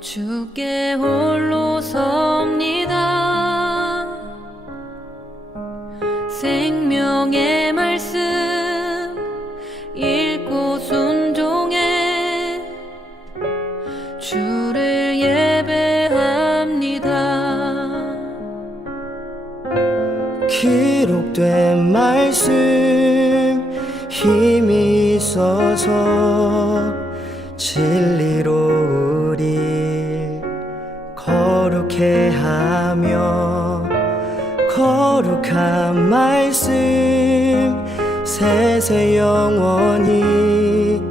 주께 홀로 섭니다. 생명의 말씀 읽고 순종해 주를 예배합니다. 기록된 말씀 힘이 있어서 진리로 우리 거룩해 하며 거룩한 말씀 세세 영원히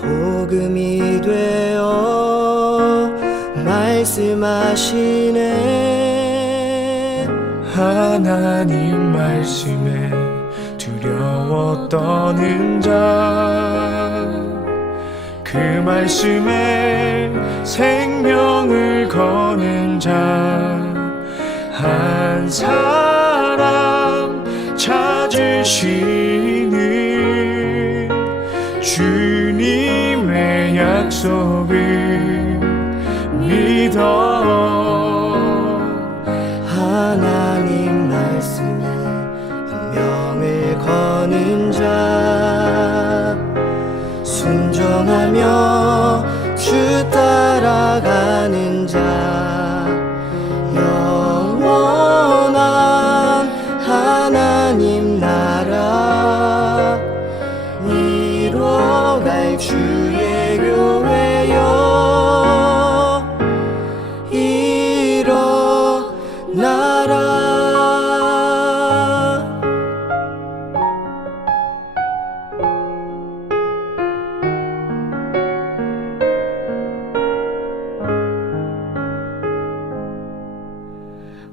복음이 되어 말씀하시네. 하나님 말씀에 두려워 떠는 자, 그 말씀에 생명을 거는 자 한 사람 찾으시는 주님의 약속을 믿어. 하나님 말씀에 운명을 거는 자, 순종하며 주 따라가는 자, 영원한 하나님 나라 이뤄갈 주의 교회여 일어나라.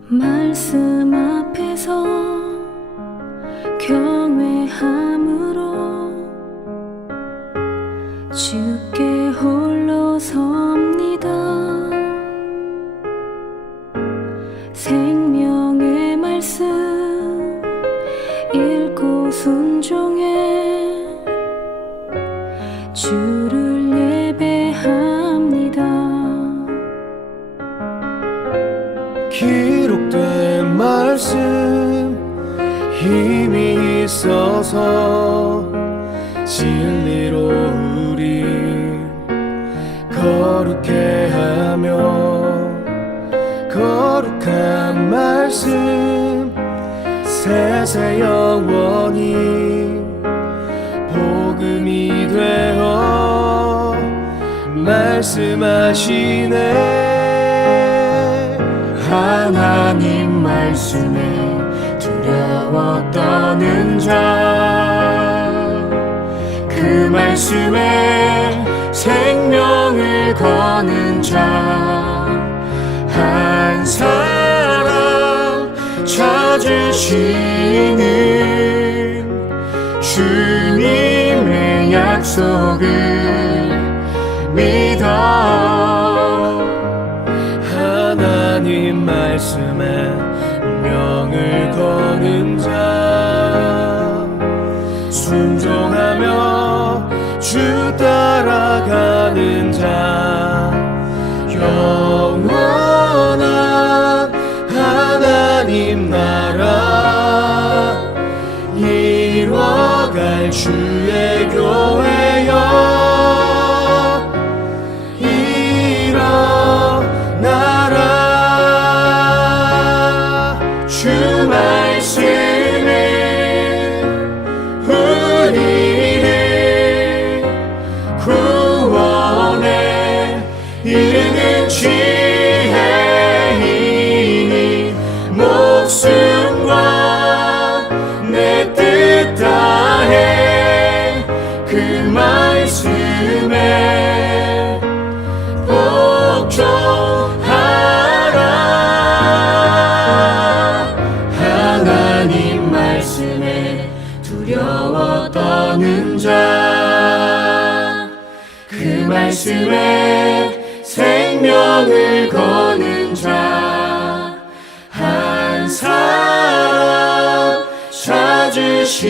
말씀 앞에서 경외함으로 주께 홀로 섭니다. 생명의 말씀 읽고 순종해 주를 예배합니다. 기록된 말씀 힘이 있어서 진리로 우리 거룩해 하며 거룩한 말씀 세세 영원히 복음이 되어 말씀하시네. 하나님 말씀에 두려워 떠는 자, 그 말씀에 생명을 거는 자 한 사람 찾으시는 주님의 약속을 믿어. 하나님 말씀에 운명을 거는 자, 순종하며 주 따라가는 자, 영원한 하나님 나라 이뤄갈 주의 교회여 주 말씀은 우리를 구원에 이르는 지혜이니 목숨과 내 뜻 다해 그 말씀에 복종하라. 하나님 말씀에 두려워 떠는 자, 그 말씀에 생명을 거는 자 한 사람 찾으시는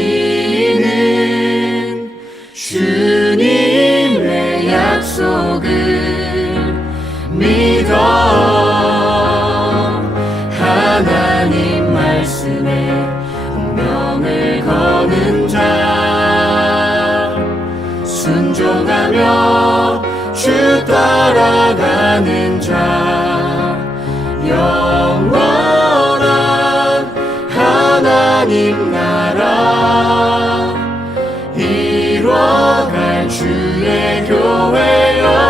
주님의 약속을 믿어 하나님 말씀에 운명을 거는 자 순종하며 주 따라가는 자 영원한 하나님 나라 이뤄갈 주의 교회여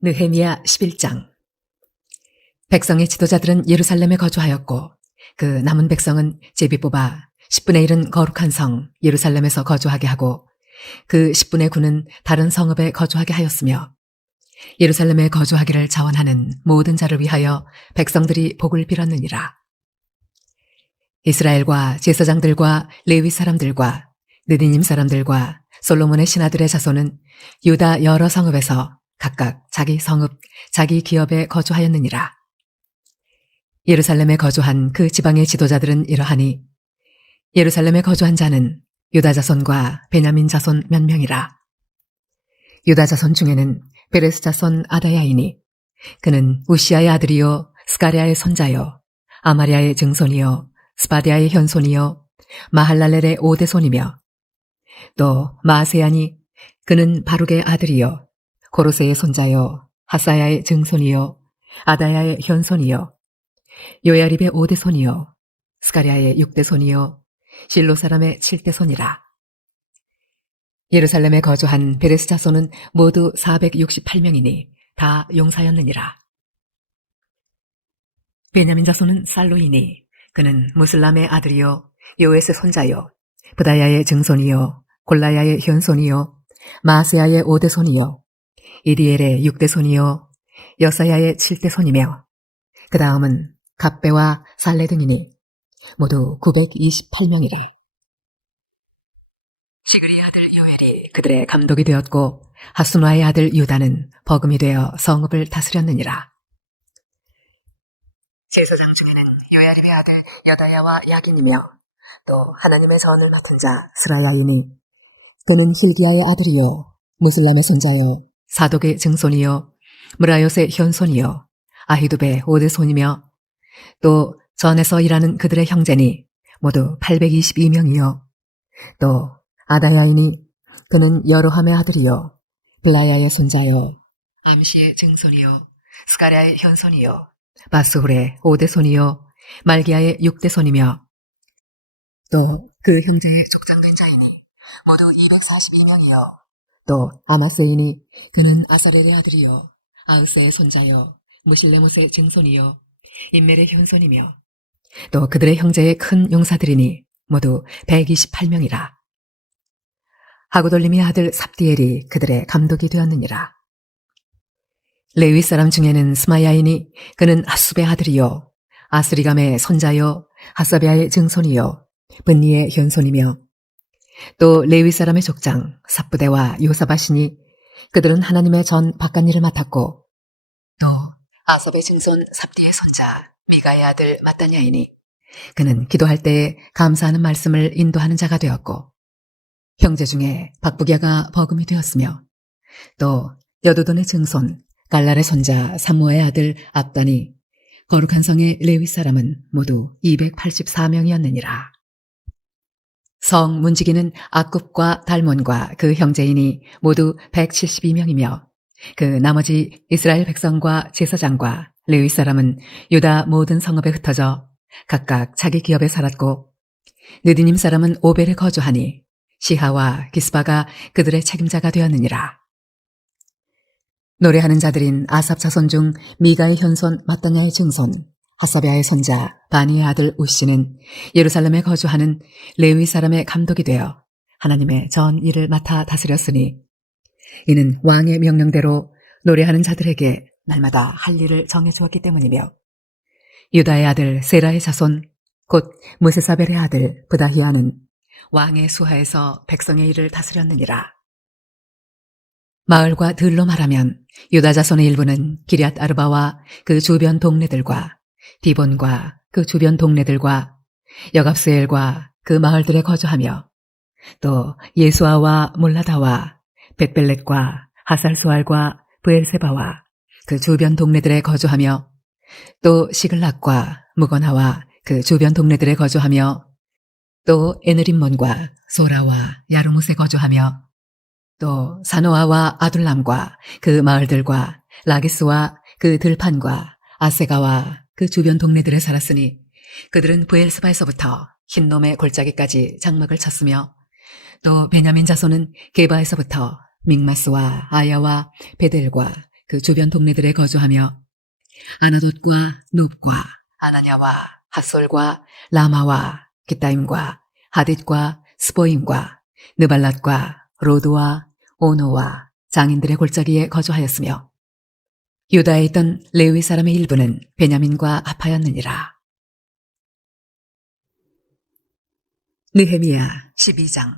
느헤미야 11장. 백성의 지도자들은 예루살렘에 거주하였고 그 남은 백성은 제비 뽑아 10분의 1은 거룩한 성 예루살렘에서 거주하게 하고 그 10분의 9는 다른 성읍에 거주하게 하였으며 예루살렘에 거주하기를 자원하는 모든 자를 위하여 백성들이 복을 빌었느니라. 이스라엘과 제사장들과 레위 사람들과 느디님 사람들과 솔로몬의 신하들의 자손은 유다 여러 성읍에서 각각 자기 성읍, 자기 기업에 거주하였느니라. 예루살렘에 거주한 그 지방의 지도자들은 이러하니 예루살렘에 거주한 자는 유다 자손과 베냐민 자손 몇 명이라. 유다 자손 중에는 베레스 자손 아다야이니 그는 우시아의 아들이요 스가랴의 손자요 아마리아의 증손이요 스바디아의 현손이요 마할랄렐의 5대 손이며 또 마세야니 그는 바룩의 아들이요 고로세의 손자요 하사야의 증손이요 아다야의 현손이요 요야립의 5대 손이요 스가랴의 6대 손이요 실로 사람의 7대 손이라. 예루살렘에 거주한 베레스 자손은 모두 468명이니 다 용사였느니라. 베냐민 자손은 살로이니 그는 무슬람의 아들이요 요에스의 손자요 부다야의 증손이요 골라야의 현손이요 마세야의 5대 손이요 이디엘의 6대 손이요 여사야의 7대 손이며 그 다음은 갑배와 살레 등이니 모두 928명이래. 시그리의 아들 요엘이 그들의 감독이 되었고 하수나의 아들 유다는 버금이 되어 성읍을 다스렸느니라. 제사장 중에는 요야립의 아들 여다야와 야긴이며 또 하나님의 전을 맡은 자 스라야이니 그는 힐기야의 아들이요 무슬람의 손자요 사독의 증손이요 무라요스의 현손이요 아히두베의 5대 손이며 또 전에서 일하는 그들의 형제니 모두 822명이요 또 아다야이니 그는 여로함의 아들이요 블라야의 손자요 암시의 증손이요 스가랴의 현손이요 바스훌의 5대 손이요 말기야의 6대 손이며 또 그 형제의 족장된 자이니 모두 242명이요 또 아마세이니 그는 아사렐의 아들이요 아으세의 손자요 무실레못의 증손이요 인멜의 현손이며 또 그들의 형제의 큰 용사들이니 모두 128명이라. 하구돌림의 아들 삽디엘이 그들의 감독이 되었느니라. 레위 사람 중에는 스마야이니 그는 하수베 아들이요 아스리감의 손자요 하사베아의 증손이요 분니의 현손이며 또 레위 사람의 족장 삽부대와 요사바시니 그들은 하나님의 전 바깥일을 맡았고 또 아섭의 증손 삽디의 손자 미가의 아들 마따냐이니 그는 기도할 때에 감사하는 말씀을 인도하는 자가 되었고 형제 중에 박부갸가 버금이 되었으며 또 여도돈의 증손 갈랄의 손자 삼모의 아들 압단이 거룩한 성의 레위 사람은 모두 284명이었느니라. 성 문지기는 악굽과 달몬과 그 형제인이 모두 172명이며 그 나머지 이스라엘 백성과 제사장과 레위 사람은 유다 모든 성읍에 흩어져 각각 자기 기업에 살았고 느디님 사람은 오벨에 거주하니 시하와 기스바가 그들의 책임자가 되었느니라. 노래하는 자들인 아삽 자손 중 미가의 현손 마따냐의 증손 하사베아의 손자 바니의 아들 우시는 예루살렘에 거주하는 레위 사람의 감독이 되어 하나님의 전 일을 맡아 다스렸으니 이는 왕의 명령대로 노래하는 자들에게 날마다 할 일을 정해주었기 때문이며 유다의 아들 세라의 자손 곧 무세사벨의 아들 브다히아는 왕의 수하에서 백성의 일을 다스렸느니라. 마을과 들로 말하면 유다 자손의 일부는 기럇 아르바와 그 주변 동네들과 디본과 그 주변 동네들과 여갑스엘과 그 마을들에 거주하며 또 예수아와 몰라다와 벳벨렛과 하살수알과 브엘세바와 그 주변 동네들에 거주하며 또 시글락과 무거나와 그 주변 동네들에 거주하며 또 에느림몬과 소라와 야르못에 거주하며 또 사노아와 아둘람과 그 마을들과 라기스와 그 들판과 아세가와 그 주변 동네들에 살았으니 그들은 브엘스바에서부터 흰놈의 골짜기까지 장막을 쳤으며 또 베냐민 자손은 게바에서부터 믹마스와 아야와 베델과 그 주변 동네들에 거주하며 아나돗과 눕과 아나냐와 핫솔과 라마와 기타임과 하딧과 스보임과 느발랏과 로드와 오노와 장인들의 골짜기에 거주하였으며 유다에 있던 레위 사람의 일부는 베냐민과 합하였느니라. 느헤미야 12장.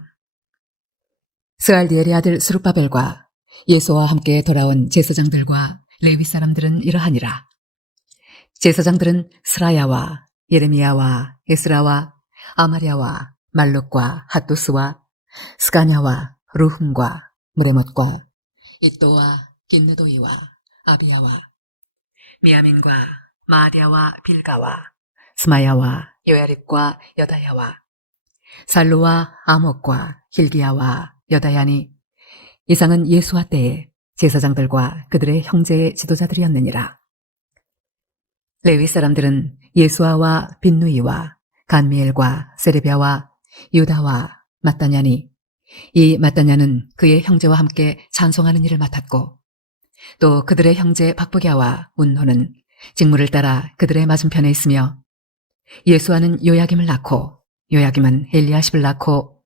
스알디엘의 아들 스룹바벨과 예수와 함께 돌아온 제사장들과 레위 사람들은 이러하니라. 제사장들은 스라야와 예레미야와 에스라와 아마랴와 말룩과 핫도스와 스가냐와 루흠과 무레못과 이또와 긴느도이와 아비야와 미야민과 마아디아와 빌가와 스마야와 요야립과 여다야와 살루와 아목과 hil기야와 여다야니 이상은 예수와 때에 제사장들과 그들의 형제의 지도자들이었느니라. 레위 사람들은 예수아와 빈누이와 간미엘과 세레비아와 유다와 마따냐니 이 마따냐는 그의 형제와 함께 찬송하는 일을 맡았고 또 그들의 형제 박부갸와 운노는 직무를 따라 그들의 맞은편에 있으며 예수아는 요야김을 낳고 요야김은 엘리야십을 낳고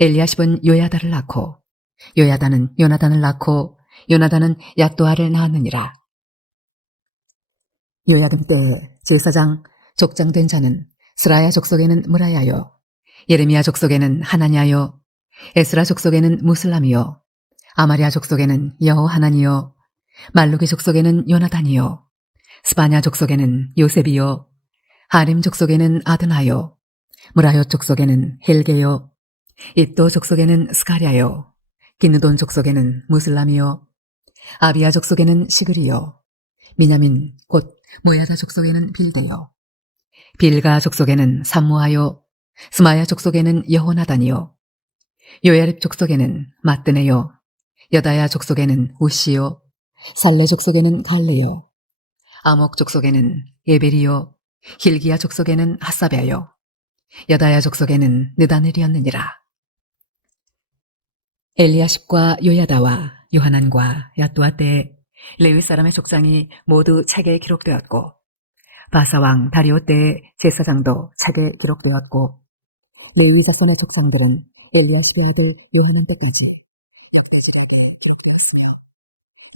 엘리야십은 요야다를 낳고 요야다는 요나단을 낳고 요나단은 약도아를 낳았느니라. 요야김 때 제사장 족장된 자는 스라야 족속에는 무라야요 예레미야 족속에는 하나냐요 에스라 족속에는 무슬람이요 아마랴 족속에는 여호하나니요 말루기 족속에는 요나단이요 스바냐 족속에는 요셉이요 하림 족속에는 아드나요 무라요 족속에는 헬게요 이또 족속에는 스가랴요 기느돈 족속에는 무슬람이요 아비야 족속에는 시그리요 미냐민 곧 모야다 족속에는 빌데요 빌가 족속에는 삼무하요 스마야 족속에는 여호나단이요 요야립 족속에는 마뜨네요 여다야 족속에는 우시요 살레 족속에는 갈레요 아목 족속에는 예벨이요 hil기야 족속에는 핫사베요 여다야 족속에는 느다넬이었느니라. 엘리야십과 요야다와 요하난과 야뚜아 때에 레위 사람의 족장이 모두 책에 기록되었고 바사왕 다리오 때의 제사장도 책에 기록되었고 레위 자손의 족장들은 엘리야십의 아들 요하난 때까지 그들에 대해 기록되었으니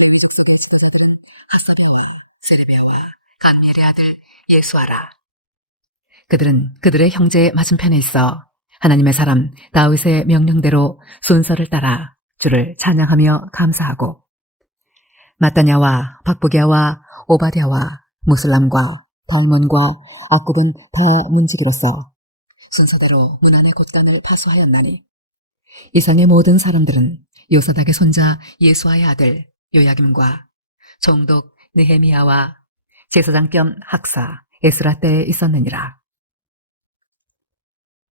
레위 족속의 지도자들은 하사베와 세레베와 간미엘의 아들 예수아라. 그들은 그들의 형제의 맞은편에 있어 하나님의 사람 다윗의 명령대로 순서를 따라 주를 찬양하며 감사하고 마따냐와 박부갸와 오바댜와 무슬람과 달몬과 악굽은 다 문지기로서 순서대로 문안의 곳간을 파수하였나니 이상의 모든 사람들은 요사닥의 손자 예수아의 아들 요야김과 총독 느헤미야와 제사장 겸 학사 에스라 때에 있었느니라.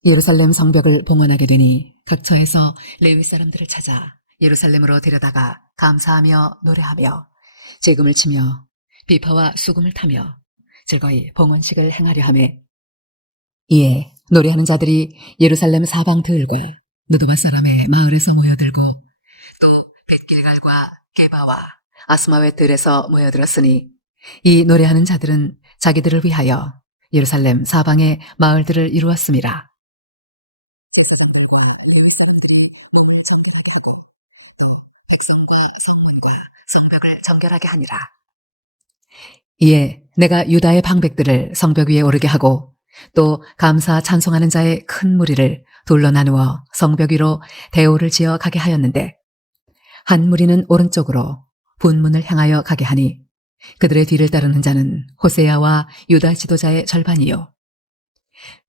예루살렘 성벽을 봉헌하게 되니 각처에서 레위 사람들을 찾아 예루살렘으로 데려다가 감사하며 노래하며 재금을 치며 비파와 수금을 타며 즐거이 봉헌식을 행하려 하매 이에 노래하는 자들이 예루살렘 사방 들과 느도바 사람의 마을에서 모여들고 또 벳길갈과 게바와 아스마웻 들에서 모여들었으니 이 노래하는 자들은 자기들을 위하여 예루살렘 사방의 마을들을 이루었음이라. 성벽을 정결하게 하니라. 이에 내가 유다의 방백들을 성벽 위에 오르게 하고 또 감사 찬송하는 자의 큰 무리를 둘러 나누어 성벽 위로 대오를 지어 가게 하였는데 한 무리는 오른쪽으로 분문을 향하여 가게 하니 그들의 뒤를 따르는 자는 호세야와 유다 지도자의 절반이요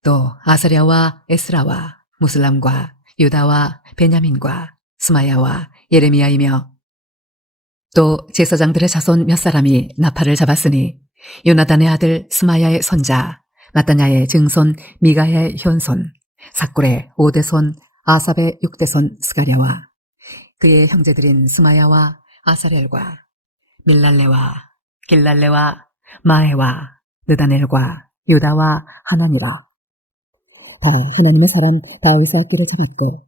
또 아사랴와 에스라와 무슬람과 유다와 베냐민과 스마야와 예레미야이며 또 제사장들의 자손 몇 사람이 나팔을 잡았으니 요나단의 아들 스마야의 손자 마따냐의 증손 미가야의 현손 삭굴의 5대손 아삽의 6대손 스가랴와 그의 형제들인 스마야와 아사렐과 밀랄레와 길랄레와 마에와 느다넬과 유다와 하나니라. 다 하나님의 사람 다윗의 앞길을 잡았고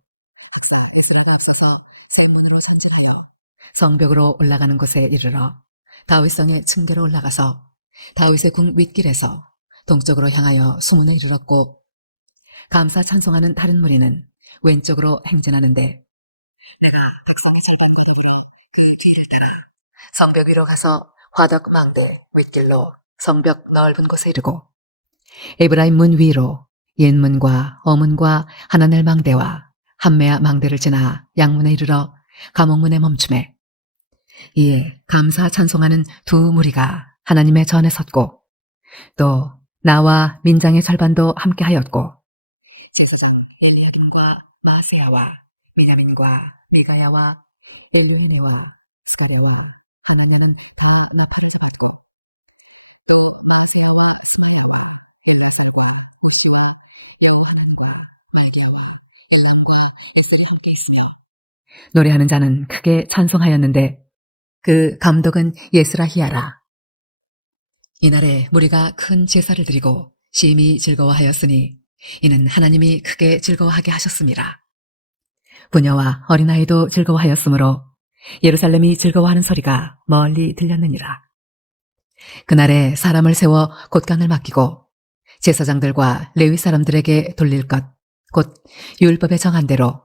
학사 에스라가 앞서서 성문으로 전진하여 성벽으로 올라가는 곳에 이르러 다윗성의 층계로 올라가서 다윗의 궁 윗길에서 동쪽으로 향하여 수문에 이르렀고 감사 찬송하는 다른 무리는 왼쪽으로 행진하는데 성벽 위로 가서 화덕 망대 윗길로 성벽 넓은 곳에 이르고 에브라임 문 위로 옛문과 어문과 하나넬 망대와 함메아 망대를 지나 양문에 이르러 감옥문에 멈춤에 이에 감사 찬송하는 두 무리가 하나님의 전에 섰고 또 나와 민장의 절반도 함께 하였고 제사장 엘리야김과 마세야와 미냐민과 미가야와 엘루에네와 스가랴와 하나냐는 다 나팔을 잡았고 또 마세야와 스마야와 엘로사와 우시와 여호하난과 마기야와 엘람과 에스가 함께 있으며 노래하는 자는 크게 찬송하였는데 그 감독은 예스라히야라. 이날에 무리가 큰 제사를 드리고 심히 즐거워하였으니 이는 하나님이 크게 즐거워하게 하셨습니다. 부녀와 어린아이도 즐거워하였으므로 예루살렘이 즐거워하는 소리가 멀리 들렸느니라. 그날에 사람을 세워 곳간을 맡기고 제사장들과 레위 사람들에게 돌릴 것, 곧 율법에 정한 대로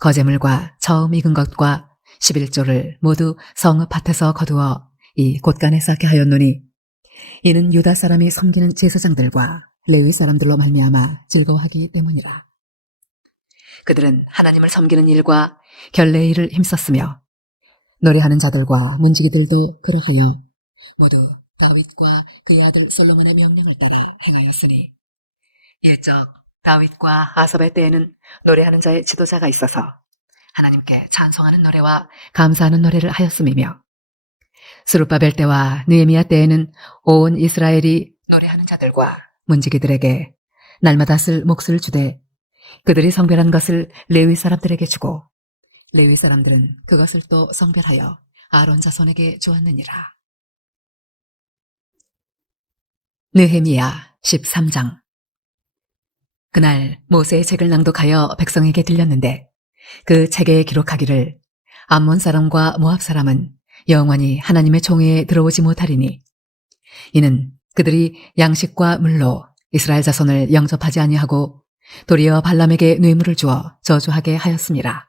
거제물과 처음 익은 것과 11조를 모두 성읍 밭에서 거두어 이 곳간에 쌓게 하였노니 이는 유다 사람이 섬기는 제사장들과 레위 사람들로 말미암아 즐거워하기 때문이라. 그들은 하나님을 섬기는 일과 결례의 일을 힘썼으며 노래하는 자들과 문지기들도 그러하여 모두 다윗과 그의 아들 솔로몬의 명령을 따라 행하였으니 일적 다윗과 아삽의 때에는 노래하는 자의 지도자가 있어서 하나님께 찬송하는 노래와 감사하는 노래를 하였음이며 스룹바벨 때와 느헤미야 때에는 온 이스라엘이 노래하는 자들과 문지기들에게 날마다 쓸 몫을 주되 그들이 성별한 것을 레위 사람들에게 주고 레위 사람들은 그것을 또 성별하여 아론 자손에게 주었느니라. 느헤미야 13장. 그날 모세의 책을 낭독하여 백성에게 들렸는데 그 책에 기록하기를 암몬 사람과 모압 사람은 영원히 하나님의 총회에 들어오지 못하리니 이는 그들이 양식과 물로 이스라엘 자손을 영접하지 아니하고 도리어 발람에게 뇌물을 주어 저주하게 하였습니다.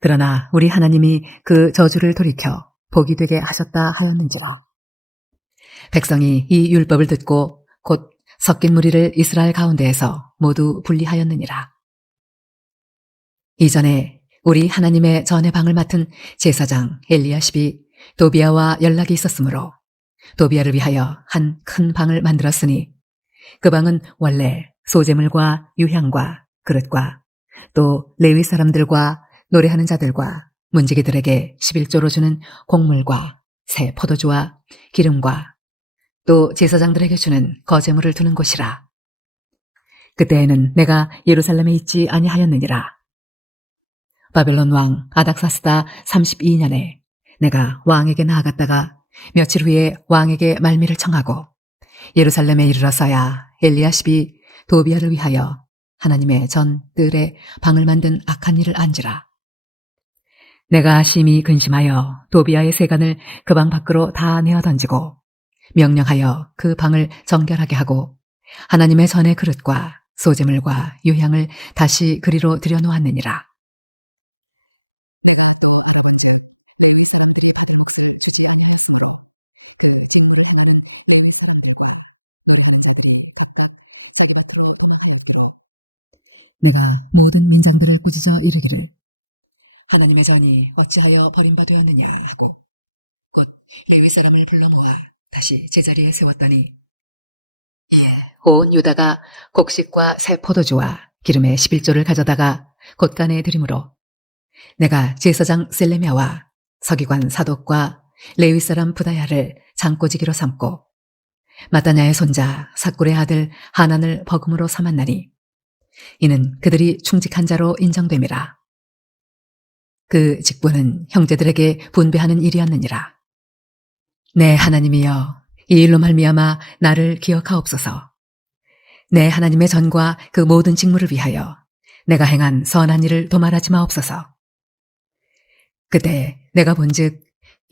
그러나 우리 하나님이 그 저주를 돌이켜 복이 되게 하셨다 하였는지라. 백성이 이 율법을 듣고 곧 섞인 무리를 이스라엘 가운데에서 모두 분리하였느니라. 이전에 우리 하나님의 전의 방을 맡은 제사장 엘리야십이 도비아와 연락이 있었으므로 도비아를 위하여 한 큰 방을 만들었으니 그 방은 원래 소재물과 유향과 그릇과 또 레위 사람들과 노래하는 자들과 문지기들에게 11조로 주는 곡물과 새 포도주와 기름과 또 제사장들에게 주는 거제물을 두는 곳이라. 그때에는 내가 예루살렘에 있지 아니하였느니라. 바벨론 왕 아닥사스다 32년에 내가 왕에게 나아갔다가 며칠 후에 왕에게 말미를 청하고 예루살렘에 이르러서야 엘리야십이 도비아를 위하여 하나님의 전 뜰에 방을 만든 악한 일을 안지라. 내가 심히 근심하여 도비아의 세간을 그 방 밖으로 다 내어 던지고 명령하여 그 방을 정결하게 하고 하나님의 전의 그릇과 소재물과 유향을 다시 그리로 들여놓았느니라. 내가 모든 민장들을 꾸짖어 이르기를 하나님의 전이 어찌하여 버림받으였느냐 하고 곧 레위 사람을 불러 모아 다시 제자리에 세웠더니 온 유다가 곡식과 새 포도주와 기름의 11조를 가져다가 곳간에 들이므로 내가 제사장 셀레미야와 서기관 사독과 레위 사람 부다야를 장꼬지기로 삼고 마따냐의 손자 삭굴의 아들 하난을 버금으로 삼았나니 이는 그들이 충직한 자로 인정됨이라. 그 직분은 형제들에게 분배하는 일이었느니라. 내 하나님이여, 이 일로 말미암아 나를 기억하옵소서. 내 하나님의 전과 그 모든 직무를 위하여 내가 행한 선한 일을 도말하지 마옵소서. 그때 내가 본즉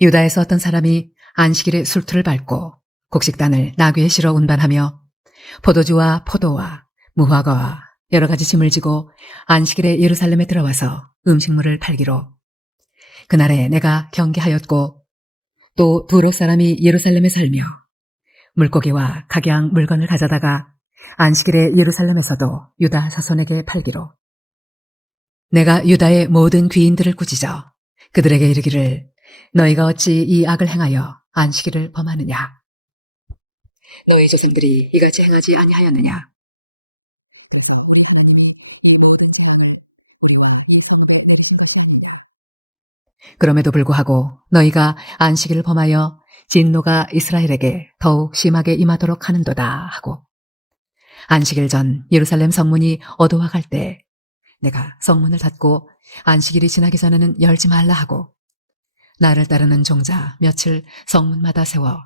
유다에서 어떤 사람이 안식일에 술투를 밟고 곡식단을 나귀에 실어 운반하며 포도주와 포도와 무화과와 여러 가지 짐을 지고 안식일에 예루살렘에 들어와서 음식물을 팔기로 그날에 내가 경계하였고 또 두로 사람이 예루살렘에 살며 물고기와 각양 물건을 가져다가 안식일에 예루살렘에서도 유다 사손에게 팔기로 내가 유다의 모든 귀인들을 꾸짖어 그들에게 이르기를 너희가 어찌 이 악을 행하여 안식일을 범하느냐 너희 조상들이 이같이 행하지 아니하였느냐 그럼에도 불구하고 너희가 안식일을 범하여 진노가 이스라엘에게 더욱 심하게 임하도록 하는도다 하고 안식일 전 예루살렘 성문이 어두워갈 때 내가 성문을 닫고 안식일이 지나기 전에는 열지 말라 하고 나를 따르는 종자 며칠 성문마다 세워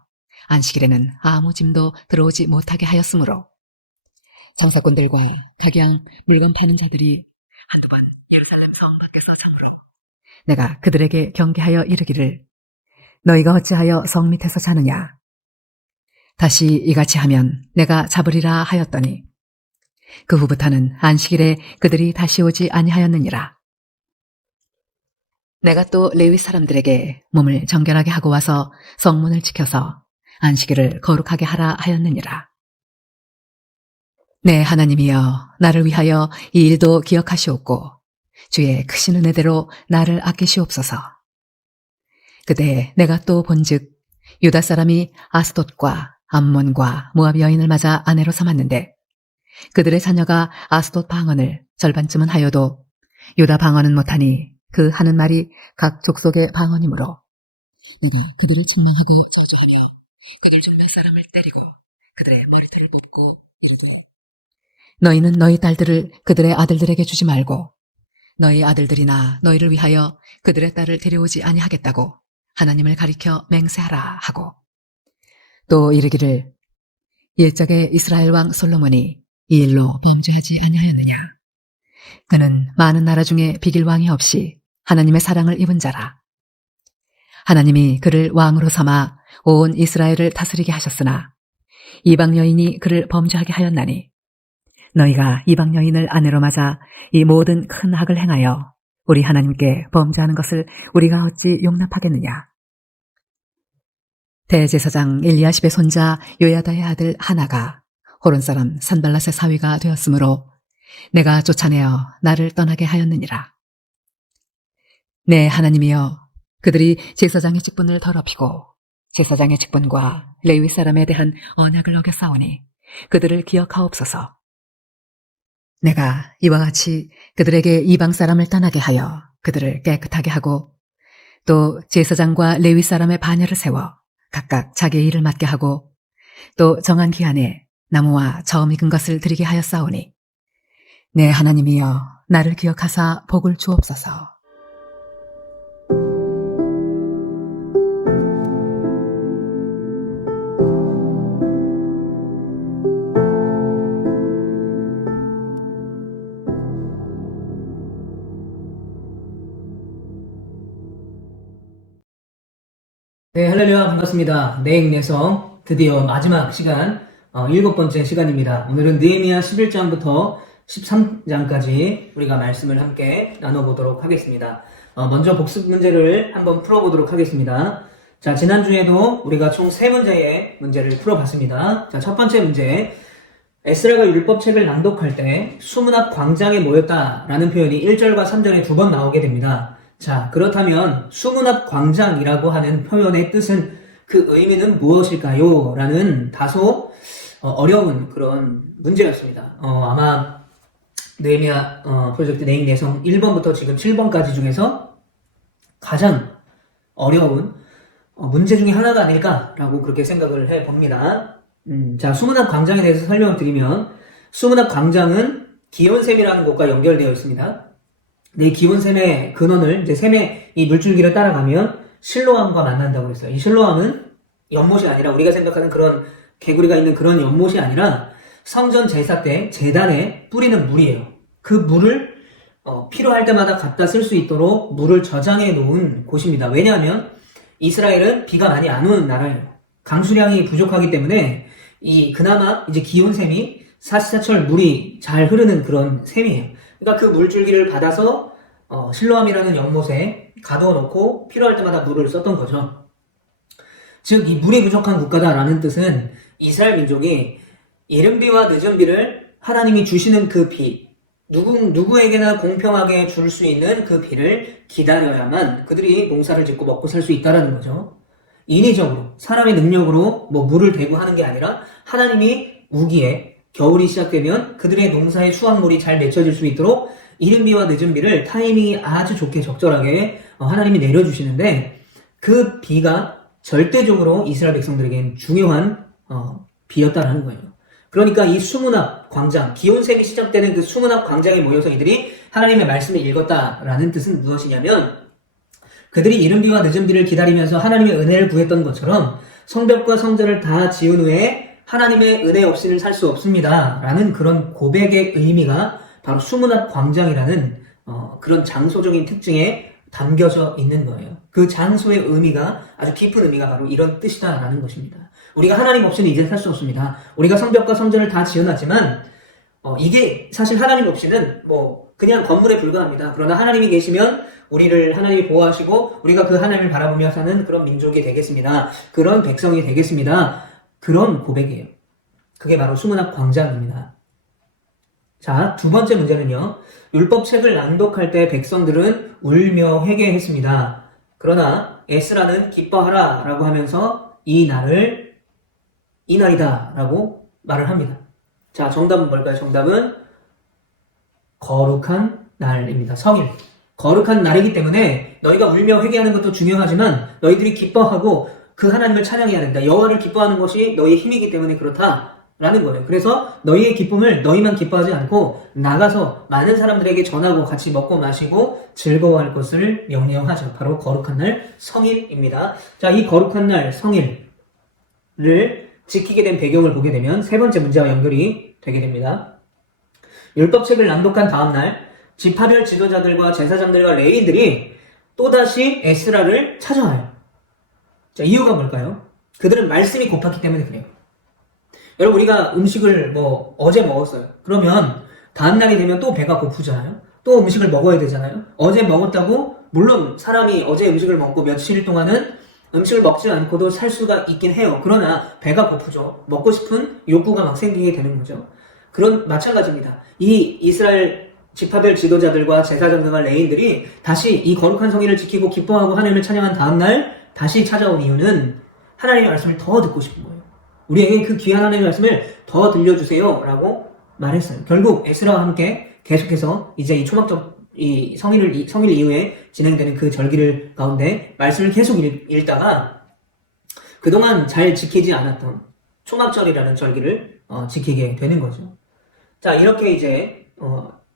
안식일에는 아무 짐도 들어오지 못하게 하였으므로 장사꾼들과 각양 물건 파는 자들이 한두 번 예루살렘 성 밖에서 장으로 내가 그들에게 경계하여 이르기를 너희가 어찌하여 성 밑에서 자느냐 다시 이같이 하면 내가 잡으리라 하였더니 그 후부터는 안식일에 그들이 다시 오지 아니하였느니라. 내가 또 레위 사람들에게 몸을 정결하게 하고 와서 성문을 지켜서 안식일을 거룩하게 하라 하였느니라. 내 하나님이여 나를 위하여 이 일도 기억하시옵고 주의 크신 은혜대로 나를 아끼시옵소서. 그때 내가 또 본즉 유다 사람이 아스돗과 암몬과 모압 여인을 맞아 아내로 삼았는데 그들의 자녀가 아스돗 방언을 절반쯤은 하여도 유다 방언은 못하니 그 하는 말이 각 족속의 방언이므로 내가 그들을 책망하고 저주하며 그들 중 몇 사람을 때리고 그들의 머리털을 뽑고 이르되 너희는 너희 딸들을 그들의 아들들에게 주지 말고 너희 아들들이나 너희를 위하여 그들의 딸을 데려오지 아니하겠다고 하나님을 가리켜 맹세하라 하고 또 이르기를 옛적에 이스라엘 왕 솔로몬이 이 일로 범죄하지 아니하였느냐 그는 많은 나라 중에 비길 왕이 없이 하나님의 사랑을 입은 자라 하나님이 그를 왕으로 삼아 온 이스라엘을 다스리게 하셨으나 이방 여인이 그를 범죄하게 하였나니 너희가 이방 여인을 아내로 맞아 이 모든 큰 악을 행하여 우리 하나님께 범죄하는 것을 우리가 어찌 용납하겠느냐. 대제사장 엘리야십의 손자 요야다의 아들 하나가 호론 사람 산발랏의 사위가 되었으므로 내가 쫓아내어 나를 떠나게 하였느니라. 내 하나님이여 그들이 제사장의 직분을 더럽히고 제사장의 직분과 레위 사람에 대한 언약을 어겼사오니 그들을 기억하옵소서. 내가 이와 같이 그들에게 이방 사람을 떠나게 하여 그들을 깨끗하게 하고 또 제사장과 레위 사람의 반열을 세워 각각 자기의 일을 맡게 하고 또 정한 기한에 나무와 저음 익은 것을 드리게 하였사오니 내 하나님이여 나를 기억하사 복을 주옵소서. 네, 할렐루야 반갑습니다. 내 인내성 드디어 마지막 시간 7번째 시간입니다. 오늘은 느헤미야 11장부터 13장까지 우리가 말씀을 함께 나눠보도록 하겠습니다. 먼저 복습 문제를 한번 풀어보도록 하겠습니다. 자, 지난주에도 우리가 총 3문제의 문제를 풀어봤습니다. 자, 첫 번째 문제 에스라가 율법책을 낭독할 때 수문 앞 광장에 모였다라는 표현이 1절과 3절에 2번 나오게 됩니다. 자, 그렇다면 수문 앞 광장이라고 하는 표현의 뜻은 그 의미는 무엇일까요? 라는 다소 어려운 그런 문제였습니다. 아마 느헤미야 프로젝트 네임 내성 1번부터 지금 7번까지 중에서 가장 어려운 문제 중에 하나가 아닐까라고 그렇게 생각을 해봅니다. 자, 수문 앞 광장에 대해서 설명을 드리면 수문 앞 광장은 기온샘이라는 곳과 연결되어 있습니다. 네, 기온샘의 근원을 이제 샘의 이 물줄기를 따라가면 실로암과 만난다고 그랬어요. 이 실로암은 연못이 아니라 우리가 생각하는 그런 개구리가 있는 그런 연못이 아니라 성전 제사 때 제단에 뿌리는 물이에요. 그 물을 필요할 때마다 갖다 쓸 수 있도록 물을 저장해 놓은 곳입니다. 왜냐하면 이스라엘은 비가 많이 안 오는 나라예요. 강수량이 부족하기 때문에 그나마 이제 기온샘이 사시사철 물이 잘 흐르는 그런 샘이에요. 그러니까 그 물줄기를 받아서 실로암이라는 연못에 가둬 놓고 필요할 때마다 물을 썼던 거죠. 즉, 이 물이 부족한 국가다라는 뜻은 이스라엘 민족이 이른 비와 늦은 비를 하나님이 주시는 그 비, 누구에게나 공평하게 줄 수 있는 그 비를 기다려야만 그들이 농사를 짓고 먹고 살 수 있다라는 거죠. 인위적으로 사람의 능력으로 물을 대고 하는 게 아니라 하나님이 우기에 겨울이 시작되면 그들의 농사의 수확물이 잘 맺혀질 수 있도록 이른 비와 늦은 비를 타이밍이 아주 좋게 적절하게 하나님이 내려주시는데 그 비가 절대적으로 이스라엘 백성들에겐 중요한 비였다라는 거예요. 그러니까 이 수문 앞 광장, 기온샘이 시작되는 그 수문 앞 광장에 모여서 이들이 하나님의 말씀을 읽었다라는 뜻은 무엇이냐면 그들이 이른 비와 늦은 비를 기다리면서 하나님의 은혜를 구했던 것처럼 성벽과 성전을 다 지은 후에 하나님의 은혜 없이는 살 수 없습니다. 라는 그런 고백의 의미가 바로 수문 앞 광장이라는 그런 장소적인 특징에 담겨져 있는 거예요. 그 장소의 의미가 아주 깊은 의미가 바로 이런 뜻이다라는 것입니다. 우리가 하나님 없이는 이제 살 수 없습니다. 우리가 성벽과 성전을 다 지어놨지만 이게 사실 하나님 없이는 그냥 건물에 불과합니다. 그러나 하나님이 계시면 우리를 하나님이 보호하시고 우리가 그 하나님을 바라보며 사는 그런 민족이 되겠습니다. 그런 백성이 되겠습니다. 그런 고백이에요. 그게 바로 수문 앞 광장입니다. 자, 두 번째 문제는요. 율법책을 낭독할 때 백성들은 울며 회개했습니다. 그러나 에스라는 기뻐하라 라고 하면서 이 날이다 라고 말을 합니다. 자, 정답은 뭘까요? 정답은 거룩한 날입니다. 성일. 거룩한 날이기 때문에 너희가 울며 회개하는 것도 중요하지만 너희들이 기뻐하고 그 하나님을 찬양해야 된다. 여호와를 기뻐하는 것이 너희의 힘이기 때문에 그렇다라는 거예요. 그래서 너희의 기쁨을 너희만 기뻐하지 않고 나가서 많은 사람들에게 전하고 같이 먹고 마시고 즐거워할 것을 명령하죠. 바로 거룩한 날 성일입니다. 자, 이 거룩한 날 성일을 지키게 된 배경을 보게 되면 세 번째 문제와 연결이 되게 됩니다. 율법책을 낭독한 다음 날 지파별 지도자들과 제사장들과 레위인들이 또다시 에스라를 찾아와요. 자, 이유가 뭘까요? 그들은 말씀이 고팠기 때문에 그래요. 여러분, 우리가 음식을 어제 먹었어요. 그러면 다음 날이 되면 또 배가 고프잖아요. 또 음식을 먹어야 되잖아요. 어제 먹었다고 물론 사람이 어제 음식을 먹고 며칠 동안은 음식을 먹지 않고도 살 수가 있긴 해요. 그러나 배가 고프죠. 먹고 싶은 욕구가 막 생기게 되는 거죠. 그런 마찬가지입니다. 이 이스라엘 지파별 지도자들과 제사장들과 레위인들이 다시 이 거룩한 성일을 지키고 기뻐하고 하나님을 찬양한 다음날 다시 찾아온 이유는 하나님의 말씀을 더 듣고 싶은 거예요. 우리에게 그 귀한 하나님의 말씀을 더 들려주세요 라고 말했어요. 결국 에스라와 함께 계속해서 이제 이 성일 이후에 진행되는 그 절기를 가운데 말씀을 계속 읽다가 그동안 잘 지키지 않았던 초막절이라는 절기를 지키게 되는 거죠. 자, 이렇게 이제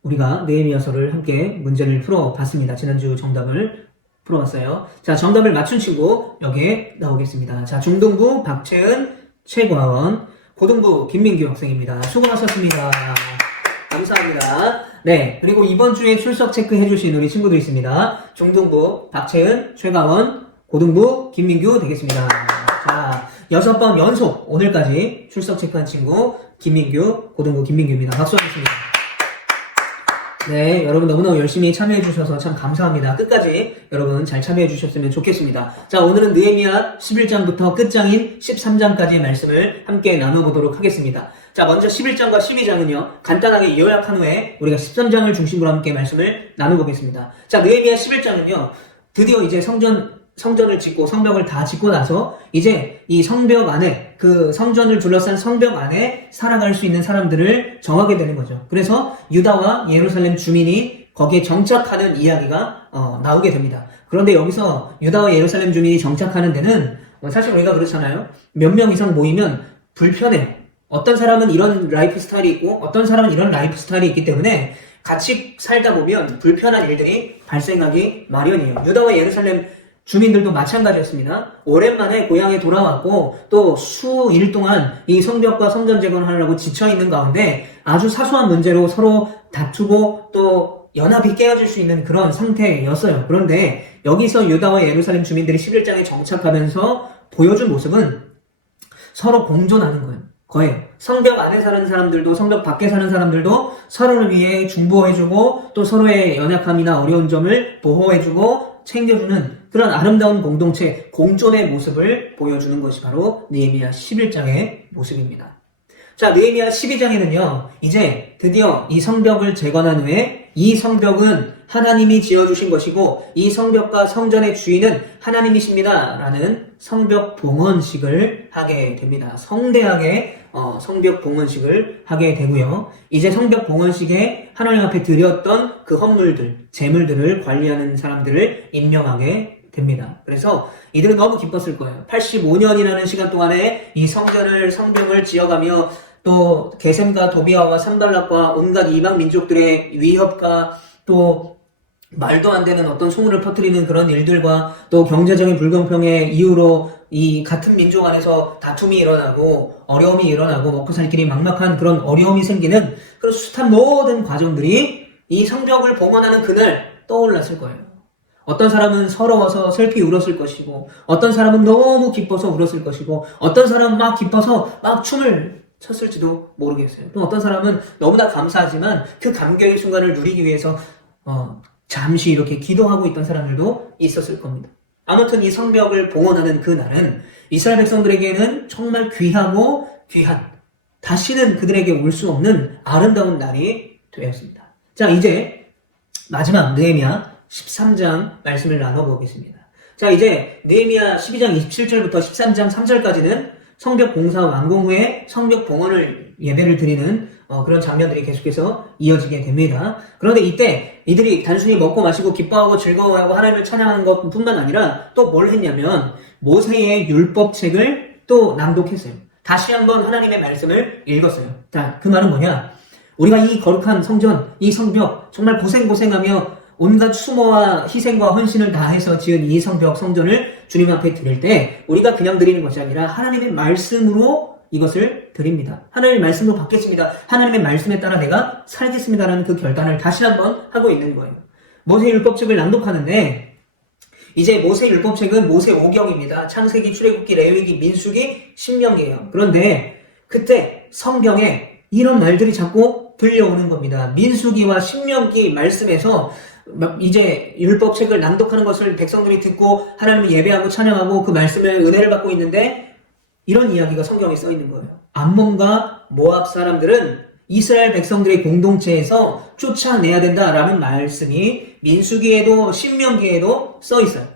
우리가 느헤미야서를 함께 문제를 풀어봤습니다. 지난주 정답을 풀어봤어요. 자, 정답을 맞춘 친구 여기에 나오겠습니다. 자, 중등부 박채은, 최과원, 고등부 김민규 학생입니다. 수고하셨습니다. 감사합니다. 네, 그리고 이번 주에 출석 체크해주신 우리 친구들 있습니다. 중등부 박채은, 최과원, 고등부 김민규 되겠습니다. 자, 6번 연속 오늘까지 출석 체크한 친구 김민규, 고등부 김민규입니다. 박수 하겠습니다. 네, 여러분 너무너무 열심히 참여해 주셔서 참 감사합니다. 끝까지 여러분 잘 참여해 주셨으면 좋겠습니다. 자, 오늘은 느헤미야 11장부터 끝장인 13장까지의 말씀을 함께 나눠보도록 하겠습니다. 자, 먼저 11장과 12장은요, 간단하게 요약한 후에 우리가 13장을 중심으로 함께 말씀을 나눠보겠습니다. 자, 느헤미야 11장은요, 드디어 이제 성전을 짓고 성벽을 다 짓고 나서 이제 이 성벽 안에, 그 성전을 둘러싼 성벽 안에 살아갈 수 있는 사람들을 정하게 되는 거죠. 그래서 유다와 예루살렘 주민이 거기에 정착하는 이야기가 나오게 됩니다. 그런데 여기서 유다와 예루살렘 주민이 정착하는 데는 사실 우리가 그렇잖아요. 몇 명 이상 모이면 불편해요. 어떤 사람은 이런 라이프 스타일이 있고 어떤 사람은 이런 라이프 스타일이 있기 때문에 같이 살다 보면 불편한 일들이 발생하기 마련이에요. 유다와 예루살렘 주민들도 마찬가지였습니다. 오랜만에 고향에 돌아왔고 또 수일 동안 이 성벽과 성전 재건을 하려고 지쳐있는 가운데 아주 사소한 문제로 서로 다투고 또 연합이 깨어질 수 있는 그런 상태였어요. 그런데 여기서 유다와 예루살렘 주민들이 11장에 정착하면서 보여준 모습은 서로 공존하는 거예요. 성벽 안에 사는 사람들도 성벽 밖에 사는 사람들도 서로를 위해 중보해주고 또 서로의 연약함이나 어려운 점을 보호해주고 챙겨주는 그런 아름다운 공동체, 공존의 모습을 보여주는 것이 바로 느헤미야 11장의 모습입니다. 자, 느헤미야 12장에는요, 이제 드디어 이 성벽을 재건한 후에 이 성벽은 하나님이 지어주신 것이고 이 성벽과 성전의 주인은 하나님이십니다 라는 성벽 봉헌식을 하게 됩니다. 성대하게 성벽 봉헌식을 하게 되고요. 이제 성벽 봉헌식에 하나님 앞에 드렸던 그 헌물들, 제물들을 관리하는 사람들을 임명하게 됩니다. 그래서 이들은 너무 기뻤을 거예요. 85년이라는 시간 동안에 이 성벽을 지어가며 또 게셈과 도비아와 산발락과 온갖 이방 민족들의 위협과 또 말도 안 되는 어떤 소문을 퍼뜨리는 그런 일들과 또 경제적인 불공평의 이유로 이 같은 민족 안에서 다툼이 일어나고 어려움이 일어나고 먹고 살 길이 막막한 그런 어려움이 생기는 그런 숱한 모든 과정들이 이 성벽을 봉헌하는 그날 떠올랐을 거예요. 어떤 사람은 서러워서 슬피 울었을 것이고 어떤 사람은 너무 기뻐서 울었을 것이고 어떤 사람은 막 기뻐서 막 춤을 췄을지도 모르겠어요. 또 어떤 사람은 너무나 감사하지만 그 감격의 순간을 누리기 위해서 잠시 이렇게 기도하고 있던 사람들도 있었을 겁니다. 아무튼 이 성벽을 봉헌하는 그 날은 이스라엘 백성들에게는 정말 귀하고 귀한, 다시는 그들에게 올 수 없는 아름다운 날이 되었습니다. 자, 이제 마지막 느헤미야 13장 말씀을 나눠보겠습니다. 자, 이제 느헤미야 12장 27절부터 13장 3절까지는 성벽 공사 완공 후에 성벽 봉헌을 예배를 드리는 그런 장면들이 계속해서 이어지게 됩니다. 그런데 이때 이들이 단순히 먹고 마시고 기뻐하고 즐거워하고 하나님을 찬양하는 것뿐만 아니라 또 뭘 했냐면 모세의 율법책을 또 낭독했어요. 다시 한번 하나님의 말씀을 읽었어요. 자, 그 말은 뭐냐? 우리가 이 거룩한 성전, 이 성벽 정말 고생하며 온갖 수모와 희생과 헌신을 다해서 지은 이 성벽, 성전을 주님 앞에 드릴 때 우리가 그냥 드리는 것이 아니라 하나님의 말씀으로 이것을 드립니다. 하나님의 말씀으로 받겠습니다. 하나님의 말씀에 따라 내가 살겠습니다라는 그 결단을 다시 한번 하고 있는 거예요. 모세 율법책을 낭독하는데 이제 모세 율법책은 모세 5경입니다. 창세기, 출애굽기, 레위기, 민수기, 신명기예요. 그런데 그때 성경에 이런 말들이 자꾸 들려오는 겁니다. 민수기와 신명기 말씀에서 이제 율법책을 낭독하는 것을 백성들이 듣고 하나님을 예배하고 찬양하고 그 말씀을 은혜를 받고 있는데 이런 이야기가 성경에 써 있는 거예요. 암몬과 모압 사람들은 이스라엘 백성들의 공동체에서 쫓아내야 된다라는 말씀이 민수기에도 신명기에도 써 있어요.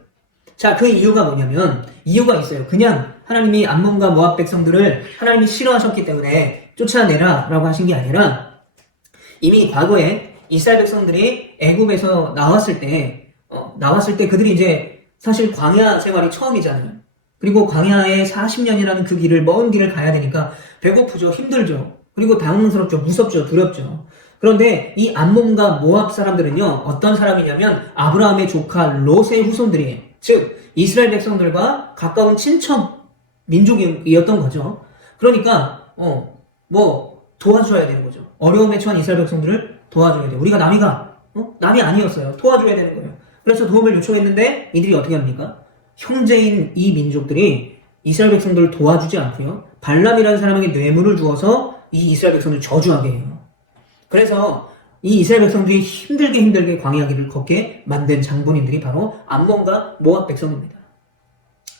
자, 그 이유가 뭐냐면 이유가 있어요. 그냥 하나님이 암몬과 모압 백성들을 하나님이 싫어하셨기 때문에 쫓아내라 라고 하신 게 아니라 이미 과거에 이스라엘 백성들이 애굽에서 나왔을 때 그들이 이제 사실 광야 생활이 처음이잖아요. 그리고 광야에 40년이라는 그 길을, 먼 길을 가야 되니까 배고프죠, 힘들죠. 그리고 당황스럽죠, 무섭죠, 두렵죠. 그런데 이 암몬과 모압 사람들은요, 어떤 사람이냐면 아브라함의 조카 롯의 후손들이에요. 즉 이스라엘 백성들과 가까운 친척 민족이었던 거죠. 그러니까 도와줘야 되는 거죠. 어려움에 처한 이스라엘 백성들을 도와줘야 돼요. 우리가 남이 아니었어요. 도와줘야 되는 거예요. 그래서 도움을 요청했는데 이들이 어떻게 합니까? 형제인 이 민족들이 이스라엘 백성들을 도와주지 않고요. 발람이라는 사람에게 뇌물을 주어서 이 이스라엘 백성들을 저주하게 해요. 그래서 이 이스라엘 백성들이 힘들게 광야 길을 걷게 만든 장본인들이 바로 암몬과 모압 백성입니다.